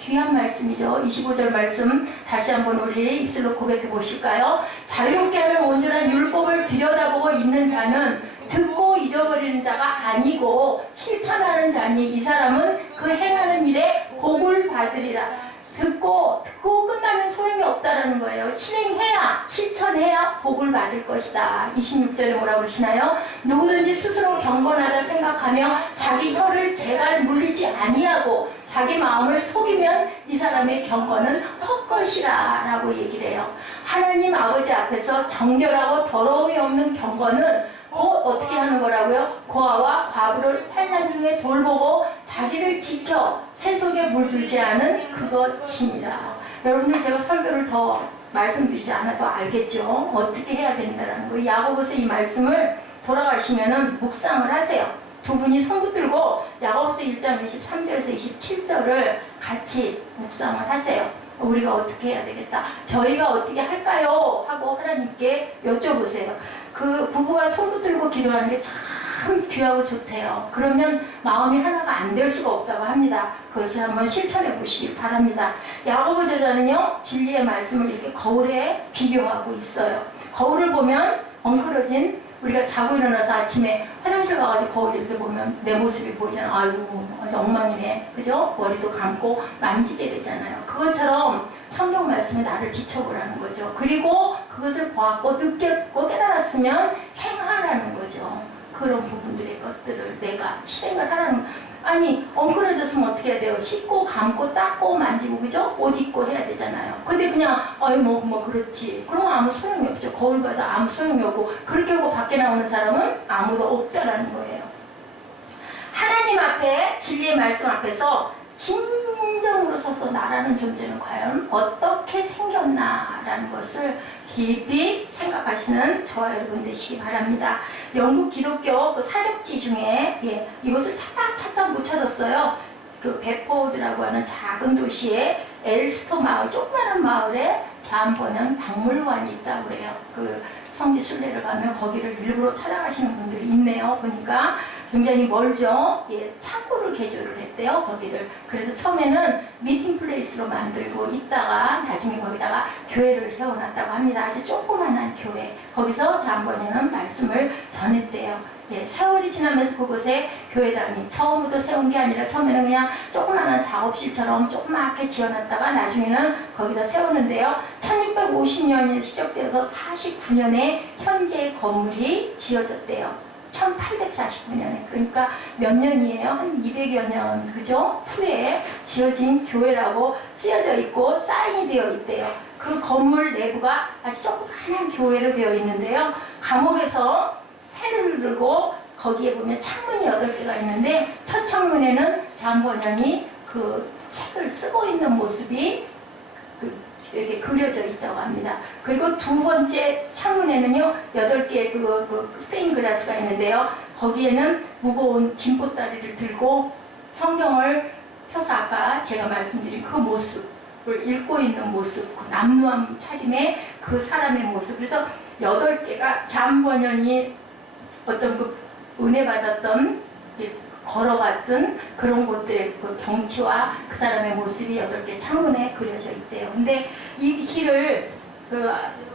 귀한 말씀이죠. 25절 말씀 다시 한번 우리 입술로 고백해 보실까요? 자유롭게 하는 온전한 율법을 들여다보고 있는 자는 듣고 잊어버리는 자가 아니고 실천하는 자니 이 사람은 그 행하는 일에 복을 받으리라. 듣고 끝나면 소용이 없다라는 거예요. 실행해야, 실천해야 복을 받을 것이다. 26절에 뭐라고 그러시나요? 누구든지 스스로 경건하다 생각하며 자기 혀를 재갈 물리지 아니하고 자기 마음을 속이면 이 사람의 경건은 헛것이라 라고 얘기를 해요. 하나님 아버지 앞에서 정결하고 더러움이 없는 경건은 곧 어떻게 하는 거라고요? 고아와 과부를 환난 중에 돌보고 자기를 지켜 세속에 물들지 않은 그것이니라. 여러분들 제가 설교를 더 말씀드리지 않아도 알겠죠? 어떻게 해야 된다는 거. 야고보서 이 말씀을 돌아가시면은 묵상을 하세요. 두 분이 손 붙들고 야고보서 1장 23절에서 27절을 같이 묵상을 하세요. 우리가 어떻게 해야 되겠다. 저희가 어떻게 할까요? 하고 하나님께 여쭤보세요. 그 부부가 손 붙들고 기도하는 게 참 귀하고 좋대요. 그러면 마음이 하나가 안 될 수가 없다고 합니다. 그것을 한번 실천해 보시길 바랍니다. 야고보 저자는요 진리의 말씀을 이렇게 거울에 비교하고 있어요. 거울을 보면 엉클어진 우리가 자고 일어나서 아침에 화장실 가가지고 거울 이렇게 보면 내 모습이 보이잖아. 아이고 아주 엉망이네. 그죠? 머리도 감고 만지게 되잖아요. 그것처럼 성경 말씀이 나를 비춰보라는 거죠. 그리고 그것을 보았고 느꼈고 깨달았으면 행하라는 거죠. 그런 부분들의 것들을 내가 실행을 하라는 아니 엉클어졌으면 어떻게 해야 돼요? 씻고 감고 닦고 만지고 그죠? 옷 입고 해야 되잖아요. 근데 그냥 뭐 그렇지. 그러면 아무 소용이 없죠. 거울 봐도 아무 소용이 없고 그렇게 하고 밖에 나오는 사람은 아무도 없다라는 거예요. 하나님 앞에 진리의 말씀 앞에서 진정으로 서서 나라는 존재는 과연 어떻게 생겼나라는 것을 깊이 생각하시는 저와 여러분 되시기 바랍니다. 영국 기독교 그 사적지 중에 이것을 찾다 못 찾았어요. 그 베포드라고 하는 작은 도시에 엘스터 마을, 조그마한 마을에 잠보는 박물관이 있다고 그래요. 그 성지 순례를 가면 거기를 일부러 찾아가시는 분들이 있네요. 보니까 굉장히 멀죠. 예, 창고를 개조를 했대요. 거기를. 그래서 처음에는 미팅 플레이스로 만들고 있다가 나중에 거기다가 교회를 세워놨다고 합니다. 아주 조그만한 교회. 거기서 잠번에는 말씀을 전했대요. 예, 세월이 지나면서 그곳에 교회당이 처음부터 세운 게 아니라 처음에는 그냥 조그마한 작업실처럼 조그맣게 지어놨다가 나중에는 거기다 세우는데요. 1650년이 시작되어서 49년에 현재 건물이 지어졌대요. 1849년에. 그러니까 몇 년이에요? 한 200여 년, 그죠? 후에 지어진 교회라고 쓰여져 있고 사인이 되어 있대요. 그 건물 내부가 아주 조그마한 교회로 되어 있는데요. 감옥에서 펜을 들고 거기에 보면 창문이 8개가 있는데 첫 창문에는 장본연이 그 책을 쓰고 있는 모습이 이렇게 그려져 있다고 합니다. 그리고 두 번째 창문에는요 8개의 그 스테인 글라스가 있는데요. 거기에는 무거운 진보다리를 들고 성경을 펴서 아까 제가 말씀드린 그 모습을 읽고 있는 모습, 그 남루한 차림의 그 사람의 모습. 그래서 8개가 잠번연이 어떤 그 은혜 받았던 걸어갔던 그런 곳들의 그 경치와 그 사람의 모습이 8개 창문에 그려져 있대요. 근데 이 길을 그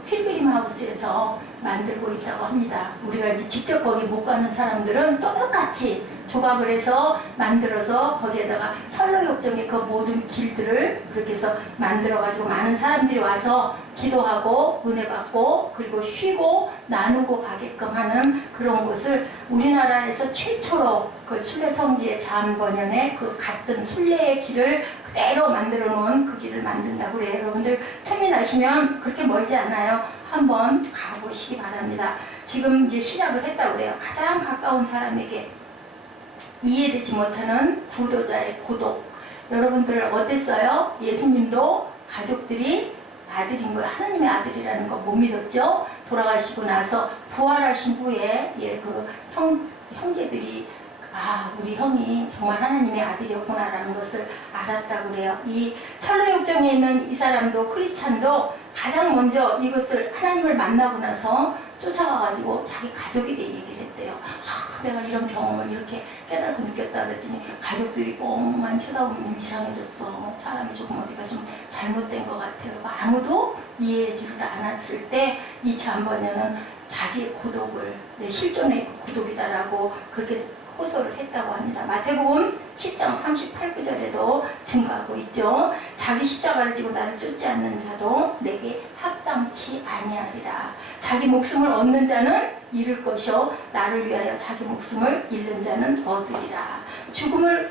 필그림 하우스에서 만들고 있다고 합니다. 우리가 이제 직접 거기 못 가는 사람들은 똑같이 조각을 해서 만들어서 거기에다가 철로역정의 그 모든 길들을 그렇게 해서 만들어가지고 많은 사람들이 와서 기도하고 은혜 받고 그리고 쉬고 나누고 가게끔 하는 그런 곳을 우리나라에서 최초로 그 순례 성지의 잠번연의 그 같은 순례의 길을 그대로 만들어 놓은 그 길을 만든다고 그래요. 여러분들 틈이 나시면 그렇게 멀지 않아요. 한번 가보시기 바랍니다. 지금 이제 시작을 했다고 그래요. 가장 가까운 사람에게 이해되지 못하는 구도자의 고독. 여러분들 어땠어요? 예수님도 가족들이 아들인 거예요. 하나님의 아들이라는 거 못 믿었죠? 돌아가시고 나서 부활하신 후에 그 형제들이 우리 형이 정말 하나님의 아들이었구나라는 것을 알았다고 그래요. 이 철로역정에 있는 이 사람도 크리스찬도 가장 먼저 이것을 하나님을 만나고 나서 쫓아가가지고 자기 가족에게 얘기를 했대요. 내가 이런 경험을 이렇게 깨달고 느꼈다 그랬더니 가족들이 뻥만 쳐다보면 이상해졌어. 사람이 조금 어디가 좀 잘못된 것 같아요. 아무도 이해해주를 않았을 때 이 잠번연은 자기의 고독을 실존의 고독이다라고 그렇게 호소를 했다고 합니다. 마태복음 10장 38구절에도 증거하고 있죠. 자기 십자가를 지고 나를 쫓지 않는 자도 내게 합당치 아니하리라. 자기 목숨을 얻는 자는 잃을 것이요 나를 위하여 자기 목숨을 잃는 자는 얻으리라. 죽음을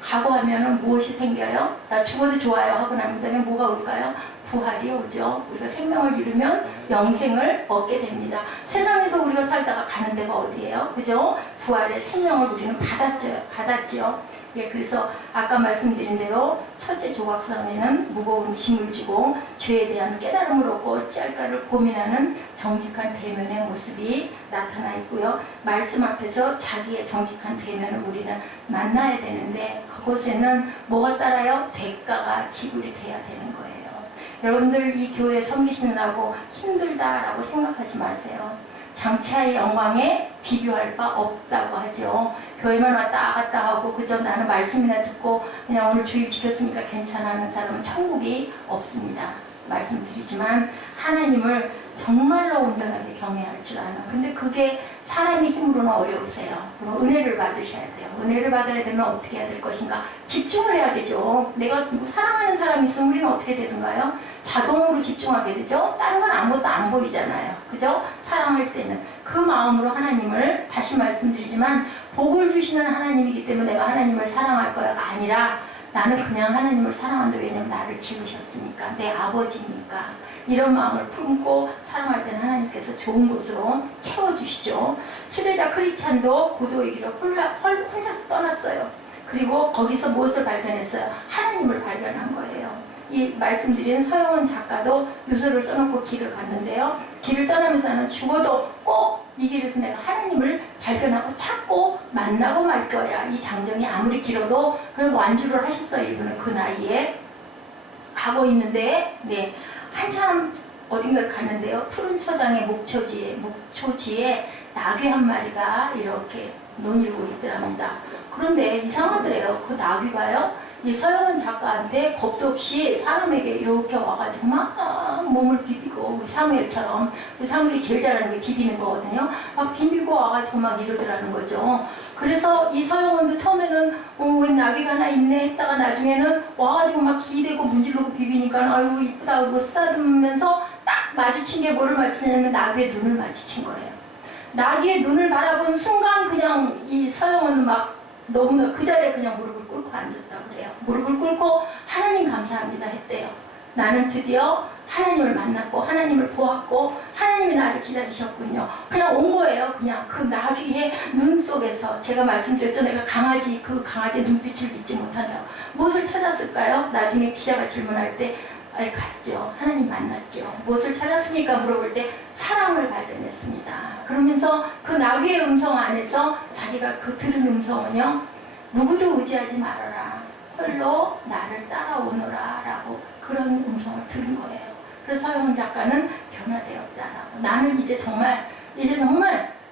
각오하면 무엇이 생겨요? 나 죽어도 좋아요 하고 난 다음에 뭐가 올까요? 부활이 오죠. 우리가 생명을 잃으면 영생을 얻게 됩니다. 세상에서 우리가 살다가 가는 데가 어디예요? 그죠? 부활의 생명을 우리는 받았죠. 예, 그래서 아까 말씀드린 대로 첫째 조각상에는 무거운 짐을 지고 죄에 대한 깨달음을 얻고 어찌할까를 고민하는 정직한 대면의 모습이 나타나 있고요. 말씀 앞에서 자기의 정직한 대면을 우리는 만나야 되는데 그곳에는 뭐가 따라요? 대가가 지불이 돼야 되는 거예요. 여러분들 이 교회 섬기시느라고 힘들다라고 생각하지 마세요. 장차의 영광에 비교할 바 없다고 하죠. 교회만 왔다 갔다 하고 그저 나는 말씀이나 듣고 그냥 오늘 주일 지켰으니까 괜찮아 하는 사람은 천국이 없습니다. 말씀드리지만 하나님을 정말로 온전하게 경외할 줄 아는. 근데 그게 사람의 힘으로는 어려우세요. 그럼 은혜를 받으셔야 돼요. 은혜를 받아야 되면 어떻게 해야 될 것인가? 집중을 해야 되죠. 내가 사랑하는 사람이 있으면 우리는 어떻게 되든가요? 자동으로 집중하게 되죠. 다른 건 아무것도 안 보이잖아요. 그죠? 사랑할 때는 그 마음으로 하나님을 다시 말씀드리지만 복을 주시는 하나님이기 때문에 내가 하나님을 사랑할 거야가 아니라 나는 그냥 하나님을 사랑한다. 왜냐면 나를 지으셨으니까. 내 아버지니까. 이런 마음을 품고 사랑할 때는 하나님께서 좋은 곳으로 채워주시죠. 수레자 크리스찬도 고도의 길을 혼자서 떠났어요. 그리고 거기서 무엇을 발견했어요? 하나님을 발견한 거예요. 이 말씀드린 서영원 작가도 유서를 써놓고 길을 갔는데요. 길을 떠나면서 나는 죽어도 꼭 이 길에서 내가 하나님을 발견하고 찾고 만나고 말 거야. 이 장정이 아무리 길어도 그냥 완주를 하셨어요. 이분은 그 나이에 하고 있는데 한참 어딘가를 갔는데요. 푸른 초장의 목초지에 나귀 한 마리가 이렇게 논일고 있더랍니다. 그런데 이상하더래요. 그 나귀가요. 이 서영은 작가한테 겁도 없이 사람에게 이렇게 와가지고 막 몸을 비비고, 우리 사무엘처럼, 우리 사무엘이 제일 잘하는 게 비비는 거거든요. 막 비비고 와가지고 막 이러더라는 거죠. 그래서 이 서영원도 처음에는 웬 나귀가 하나 있네 했다가 나중에는 와가지고 막 기대고 문지르고 비비니까 아이고 이쁘다 그러고 쓰다듬으면서 딱 마주친 게 뭐를 마주치냐면 나귀의 눈을 마주친 거예요. 나귀의 눈을 바라본 순간 그냥 이 서영원은 막 너무나 그 자리에 그냥 무릎을 꿇고 앉았다고 그래요. 무릎을 꿇고 하나님 감사합니다 했대요. 나는 드디어 하나님을 만났고 하나님을 보았고 하나님이 나를 기다리셨군요. 그냥 온 거예요. 그냥 그 나귀의 눈 속에서. 제가 말씀드렸죠. 내가 그 강아지의 눈빛을 믿지 못한다고. 무엇을 찾았을까요? 나중에 기자가 질문할 때 갔죠. 하나님 만났죠. 무엇을 찾았습니까? 물어볼 때 사랑을 발견했습니다. 그러면서 그 나귀의 음성 안에서 자기가 그 들은 음성은요. 누구도 의지하지 말아라. 홀로 나를 따라오너라 라고 그런 음성을 들은 거예요. 그래서 서영은 작가는 변화되었다라고. 나는 이제 정말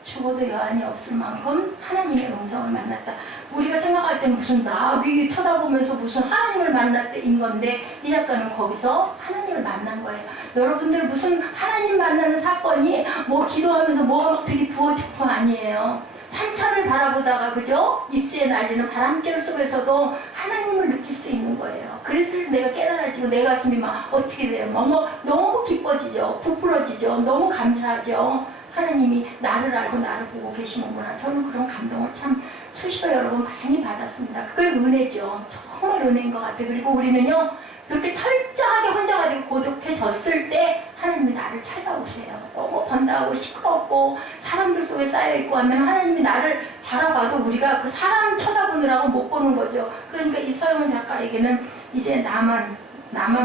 죽어도 여한이 없을 만큼 하나님의 음성을 만났다. 우리가 생각할 때는 무슨 나귀 쳐다보면서 무슨 하나님을 만났대인 건데 이 작가는 거기서 하나님을 만난 거예요. 여러분들 무슨 하나님 만나는 사건이 뭐 기도하면서 뭐가 막 들이부어지고 아니에요. 산천을 바라보다가 그죠? 입새에 날리는 바람결 속에서도 하나님을 느낄 수 있는 거예요. 그랬을 때 내가 깨달아지고 내 가슴이 막 어떻게 돼요? 막 너무 기뻐지죠. 부풀어지죠. 너무 감사하죠. 하나님이 나를 알고 나를 보고 계시는구나. 저는 그런 감동을 참 수시로 여러 번 많이 받았습니다. 그게 은혜죠. 정말 은혜인 것 같아요. 그리고 우리는요. 그렇게 철저하게 혼자가 되고 고독해졌을 때 하나님이 나를 찾아오세요. 너무 번다하고 시끄럽고 사람들 속에 쌓여있고 하면 하나님이 나를 바라봐도 우리가 그 사람 쳐다보느라고 못 보는 거죠. 그러니까 이 서영은 작가에게는 이제 나만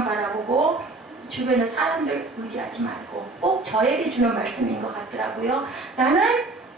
바라보고 주변의 사람들 의지하지 말고 꼭 저에게 주는 말씀인 것 같더라고요. 나는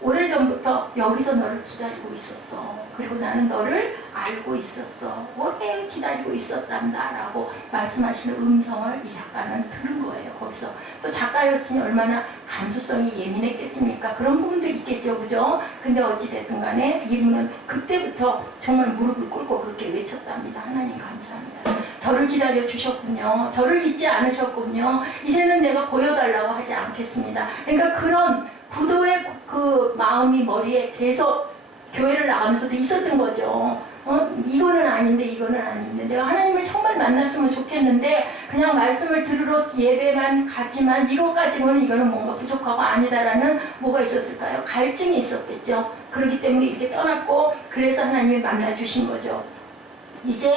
오래전부터 여기서 너를 기다리고 있었어. 그리고 나는 너를 알고 있었어. 오래 기다리고 있었단다 라고 말씀하시는 음성을 이 작가는 들은 거예요. 거기서. 또 작가였으니 얼마나 감수성이 예민했겠습니까? 그런 부분도 있겠죠. 그죠? 근데 어찌됐든 간에 이분은 그때부터 정말 무릎을 꿇고 그렇게 외쳤답니다. 하나님 감사합니다. 저를 기다려 주셨군요. 저를 잊지 않으셨군요. 이제는 내가 보여달라고 하지 않겠습니다. 그러니까 그런 구도의 그 마음이 머리에 계속 교회를 나가면서도 있었던 거죠. 이거는 아닌데 내가 하나님을 정말 만났으면 좋겠는데 그냥 말씀을 들으러 예배만 가지만 이거는 뭔가 부족하고 아니다라는 뭐가 있었을까요? 갈증이 있었겠죠. 그렇기 때문에 이렇게 떠났고 그래서 하나님이 만나주신 거죠. 이제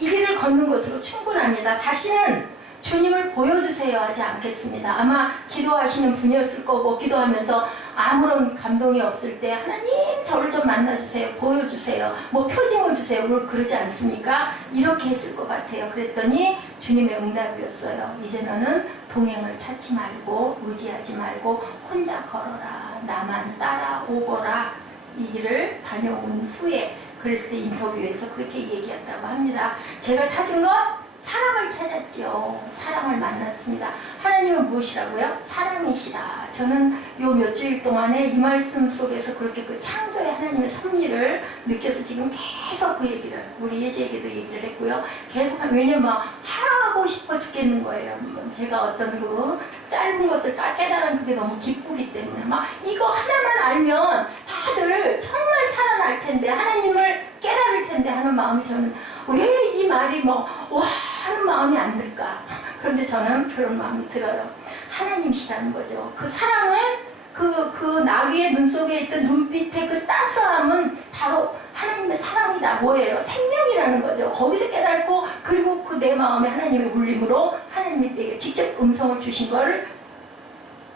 이 길을 걷는 것으로 충분합니다. 다시는 주님을 보여주세요 하지 않겠습니다. 아마 기도하시는 분이었을 거고 기도하면서 아무런 감동이 없을 때 하나님 저를 좀 만나주세요. 보여주세요. 뭐 표징을 주세요. 그러지 않습니까? 이렇게 했을 것 같아요. 그랬더니 주님의 응답이었어요. 이제 너는 동행을 찾지 말고 의지하지 말고 혼자 걸어라. 나만 따라오거라. 이 길을 다녀온 후에 그랬을 때 인터뷰에서 그렇게 얘기했다고 합니다. 제가 찾은 것 사랑을 찾았죠. 사랑을 만났습니다. 하나님은 무엇이라고요? 사랑이시라. 저는 요 몇 주일 동안에 이 말씀 속에서 그렇게 그 창조의 하나님의 섭리를 느껴서 지금 계속 그 얘기를 우리 예지에게도 얘기를 했고요. 계속 왜냐면 막 하고 싶어 죽겠는 거예요. 제가 어떤 그 짧은 것을 깨달은 그게 너무 기쁘기 때문에 막 이거 하나만 알면 다들 정말 살아날 텐데 하나님을 깨달을 텐데 하는 마음이 저는 왜 이 말이 와 하는 마음이 안 들까? 그런데 저는 그런 마음이 들어요. 하나님이시라는 거죠. 그 사랑은 그 나귀의 눈 속에 있던 눈빛의 그 따스함은 바로 하나님의 사랑이다. 뭐예요? 생명이라는 거죠. 거기서 깨닫고 그리고 그 내 마음에 하나님의 울림으로 하나님이 내게 직접 음성을 주신 거를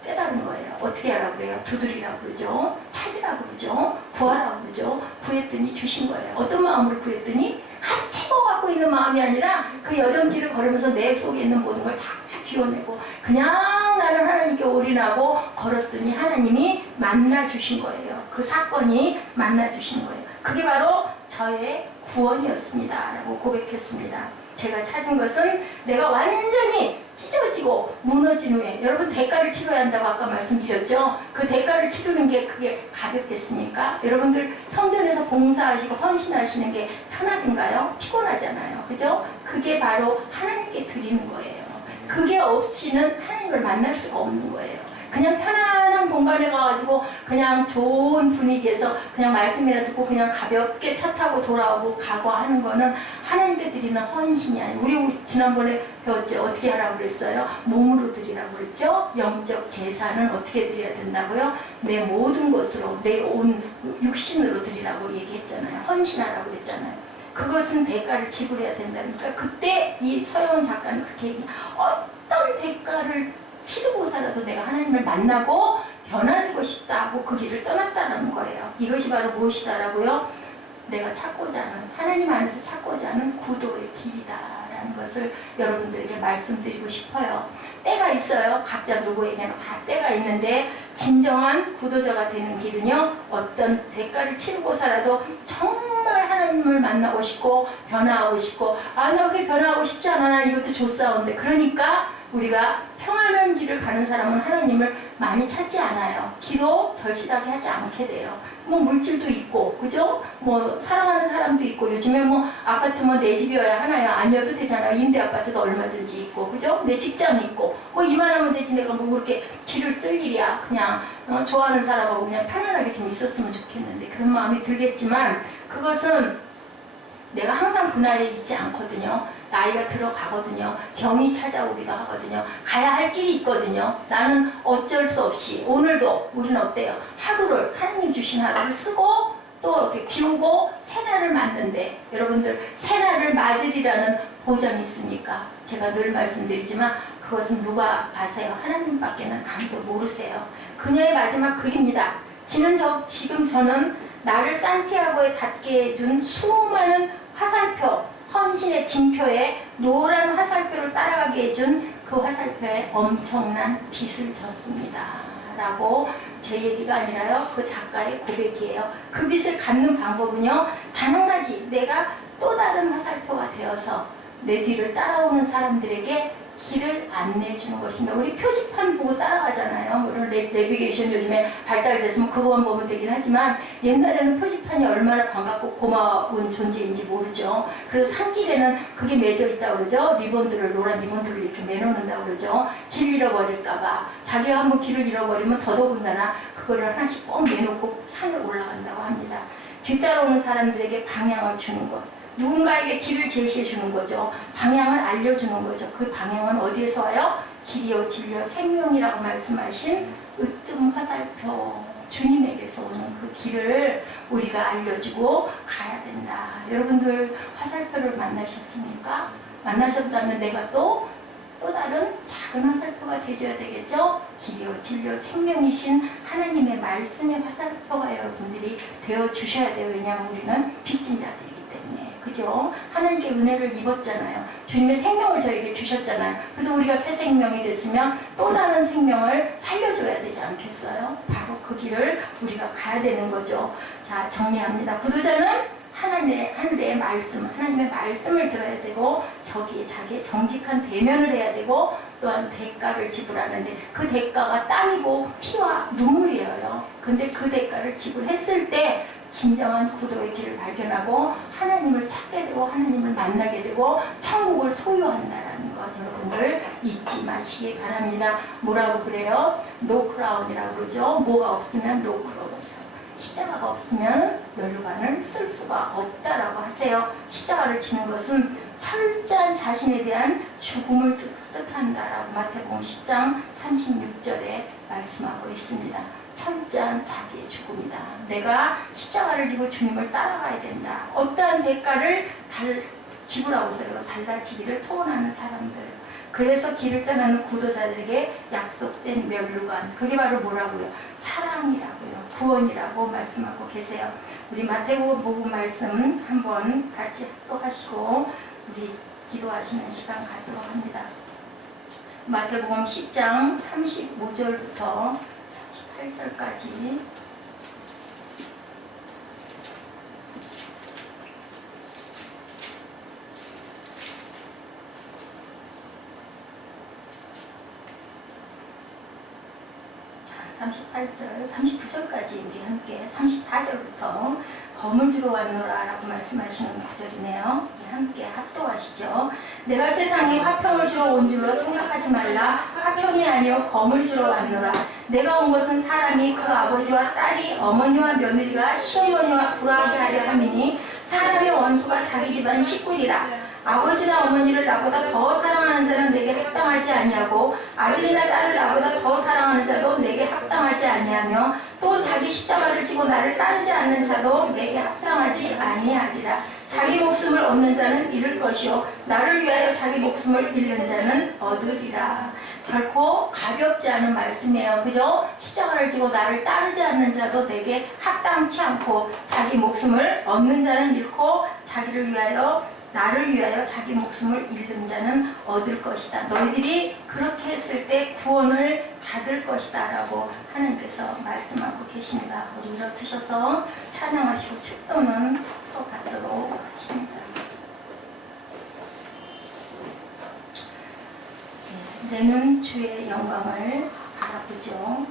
깨달은 거예요. 어떻게 하라고 그래요? 두드리라고 그러죠. 찾으라고 그러죠. 구하라고 그러죠. 구했더니 주신 거예요. 어떤 마음으로 구했더니 갇히고 갖고 있는 마음이 아니라 그 여정길을 걸으면서 내 속에 있는 모든 걸 다 비워내고 그냥 나는 하나님께 올인하고 걸었더니 하나님이 만나주신 거예요. 그 사건이 만나주신 거예요. 그게 바로 저의 구원이었습니다. 라고 고백했습니다. 제가 찾은 것은 내가 완전히 찢어지고 무너진 후에 여러분 대가를 치러야 한다고 아까 말씀드렸죠. 그 대가를 치르는 게 그게 가볍겠습니까? 여러분들 성전에서 봉사하시고 헌신하시는 게 편하든가요? 피곤하잖아요. 그죠? 그게 바로 하나님께 드리는 거예요. 그게 없이는 하나님을 만날 수가 없는 거예요. 그냥 편안한 공간에 가가지고 그냥 좋은 분위기에서 그냥 말씀이나 듣고 그냥 가볍게 차 타고 돌아오고 가고 하는 거는 하나님께 드리는 헌신이 아니에요. 우리 지난번에 배웠죠. 어떻게 하라고 그랬어요? 몸으로 드리라고 그랬죠. 영적 제사는 어떻게 드려야 된다고요? 내 모든 것으로 내 온 육신으로 드리라고 얘기했잖아요. 헌신하라고 그랬잖아요. 그것은 대가를 지불해야 된다니까. 그때 이 서영은 작가는 그렇게 얘기해요. 어떤 대가를 치르고서라도 내가 하나님을 만나고 변화되고 싶다고 그 길을 떠났다는 거예요. 이것이 바로 무엇이다라고요? 내가 찾고자 하는, 하나님 안에서 찾고자 하는 구도의 길이다라는 것을 여러분들에게 말씀드리고 싶어요. 때가 있어요. 각자 누구에게나 다 때가 있는데 진정한 구도자가 되는 길은요, 어떤 대가를 치르고서라도 정말 하나님을 만나고 싶고 변화하고 싶고, 나 그게 변화하고 싶지 않아. 난 이것도 좋사온데. 그러니까 우리가 평안한 길을 가는 사람은 하나님을 많이 찾지 않아요. 기도 절실하게 하지 않게 돼요. 뭐 물질도 있고, 그죠? 뭐 사랑하는 사람도 있고, 요즘에 뭐 아파트 뭐 내 집이어야 하나요? 아니어도 되잖아요. 임대 아파트도 얼마든지 있고, 그죠? 내 직장이 있고, 뭐 이만하면 되지. 내가 뭐 그렇게 길을 쓸 일이야. 그냥 좋아하는 사람하고 그냥 편안하게 좀 있었으면 좋겠는데 그런 마음이 들겠지만 그것은 내가 항상 그 나이에 있지 않거든요. 나이가 들어가거든요. 병이 찾아오기도 하거든요. 가야 할 길이 있거든요. 나는 어쩔 수 없이 오늘도 우리는 어때요? 하루를 하나님 주신 하루를 쓰고 또 이렇게 비우고 새날을 맞는데 여러분들 새날을 맞으리라는 보장이 있습니까? 제가 늘 말씀드리지만 그것은 누가 아세요? 하나님밖에는 아무도 모르세요. 그녀의 마지막 글입니다. 지금 저는 나를 산티아고에 닿게 해준 수많은 화살표, 헌신의 징표에 노란 화살표를 따라가게 해준 그 화살표에 엄청난 빚을 졌습니다. 라고 제 얘기가 아니라요. 그 작가의 고백이에요. 그 빚을 갚는 방법은요. 단 한 가지. 내가 또 다른 화살표가 되어서 내 뒤를 따라오는 사람들에게 길을 안내해주는 것입니다. 우리 표지판 보고 따라가잖아요. 물론 내비게이션 요즘에 발달돼서 그거만 보면 되긴 하지만 옛날에는 표지판이 얼마나 반갑고 고마운 존재인지 모르죠. 그래서 산길에는 그게 맺어 있다고 그러죠. 리본들을, 노란 리본들을 이렇게 매놓는다고 그러죠. 길 잃어버릴까봐. 자기가 한번 길을 잃어버리면 더더군다나 그거를 하나씩 꼭 매놓고 산을 올라간다고 합니다. 뒤따라오는 사람들에게 방향을 주는 것. 누군가에게 길을 제시해 주는 거죠. 방향을 알려주는 거죠. 그 방향은 어디에서 와요? 길이요 진리요 생명이라고 말씀하신 으뜸 화살표 주님에게서 오는 그 길을 우리가 알려주고 가야 된다. 여러분들 화살표를 만나셨습니까? 만나셨다면 내가 또 다른 작은 화살표가 되어야 되겠죠? 길이요 진리요 생명이신 하나님의 말씀의 화살표가 여러분들이 되어주셔야 돼요. 왜냐하면 우리는 빚진 자들이 그죠? 하나님께 은혜를 입었잖아요. 주님의 생명을 저에게 주셨잖아요. 그래서 우리가 새 생명이 됐으면 또 다른 생명을 살려줘야 되지 않겠어요? 바로 그 길을 우리가 가야 되는 거죠. 자, 정리합니다. 구도자는 하늘의 말씀, 하나님의 말씀을 들어야 되고 저기에 자기의 정직한 대면을 해야 되고 또한 대가를 지불하는데 그 대가가 땀이고 피와 눈물이에요. 근데 그 대가를 지불했을 때 진정한 구도의 길을 발견하고 하나님을 찾게 되고 하나님을 만나게 되고 천국을 소유한다라는 것 여러분들 잊지 마시기 바랍니다. 뭐라고 그래요? 노 크라운이라고 그러죠. 뭐가 없으면 노 크로스. 십자가가 없으면 면류관을 쓸 수가 없다라고 하세요. 십자가를 치는 것은 철저한 자신에 대한 죽음을 뜻한다라고 마태복음 10장 36절에 말씀하고 있습니다. 철저한 자기의 죽음이다. 내가 십자가를 지고 주님을 따라가야 된다. 어떠한 대가를 지불하고서 달라지기를 소원하는 사람들. 그래서 길을 떠나는 구도자들에게 약속된 면류관. 그게 바로 뭐라고요? 사랑이라고요. 구원이라고 말씀하고 계세요. 우리 마태복음 말씀 한번 같이 또 우리 기도하시는 시간 갖도록 합니다. 마태복음 10장 35절부터 38절까지 38절, 39절까지 우리 함께 34절부터 검을 주러 왔노라 라고 말씀하시는 구절이네요. 우리 함께 합독하시죠. 내가 세상에 화평을 주러 온 줄로 생각하지 말라. 화평이 아니요 검을 주러 왔노라. 내가 온 것은 사람이 그 아버지와 딸이 어머니와 며느리가 시어머니와 불화하게 하려 함이니 사람의 원수가 자기 집안 식구리라. 아버지나 어머니를 나보다 더 사랑하는 자는 내게 합당하지 아니하고 아들이나 딸을 나보다 더 사랑하는 자도 내게 합당하지 아니하며 또 자기 십자가를 지고 나를 따르지 않는 자도 내게 합당하지 아니하리라. 자기 목숨을 얻는 자는 잃을 것이요 나를 위하여 자기 목숨을 잃는 자는 얻으리라. 결코 가볍지 않은 말씀이에요. 그죠? 십자가를 지고 나를 따르지 않는 자도 내게 합당치 않고 자기 목숨을 얻는 자는 잃고 자기를 위하여 나를 위하여 자기 목숨을 잃는 자는 얻을 것이다. 너희들이 그렇게 했을 때 구원을 받을 것이다 라고 하나님께서 말씀하고 계십니다. 우리 일어서셔서 찬양하시고 축도는 서로 받도록 하십니다. 내 눈 주의 영광을 바라보죠.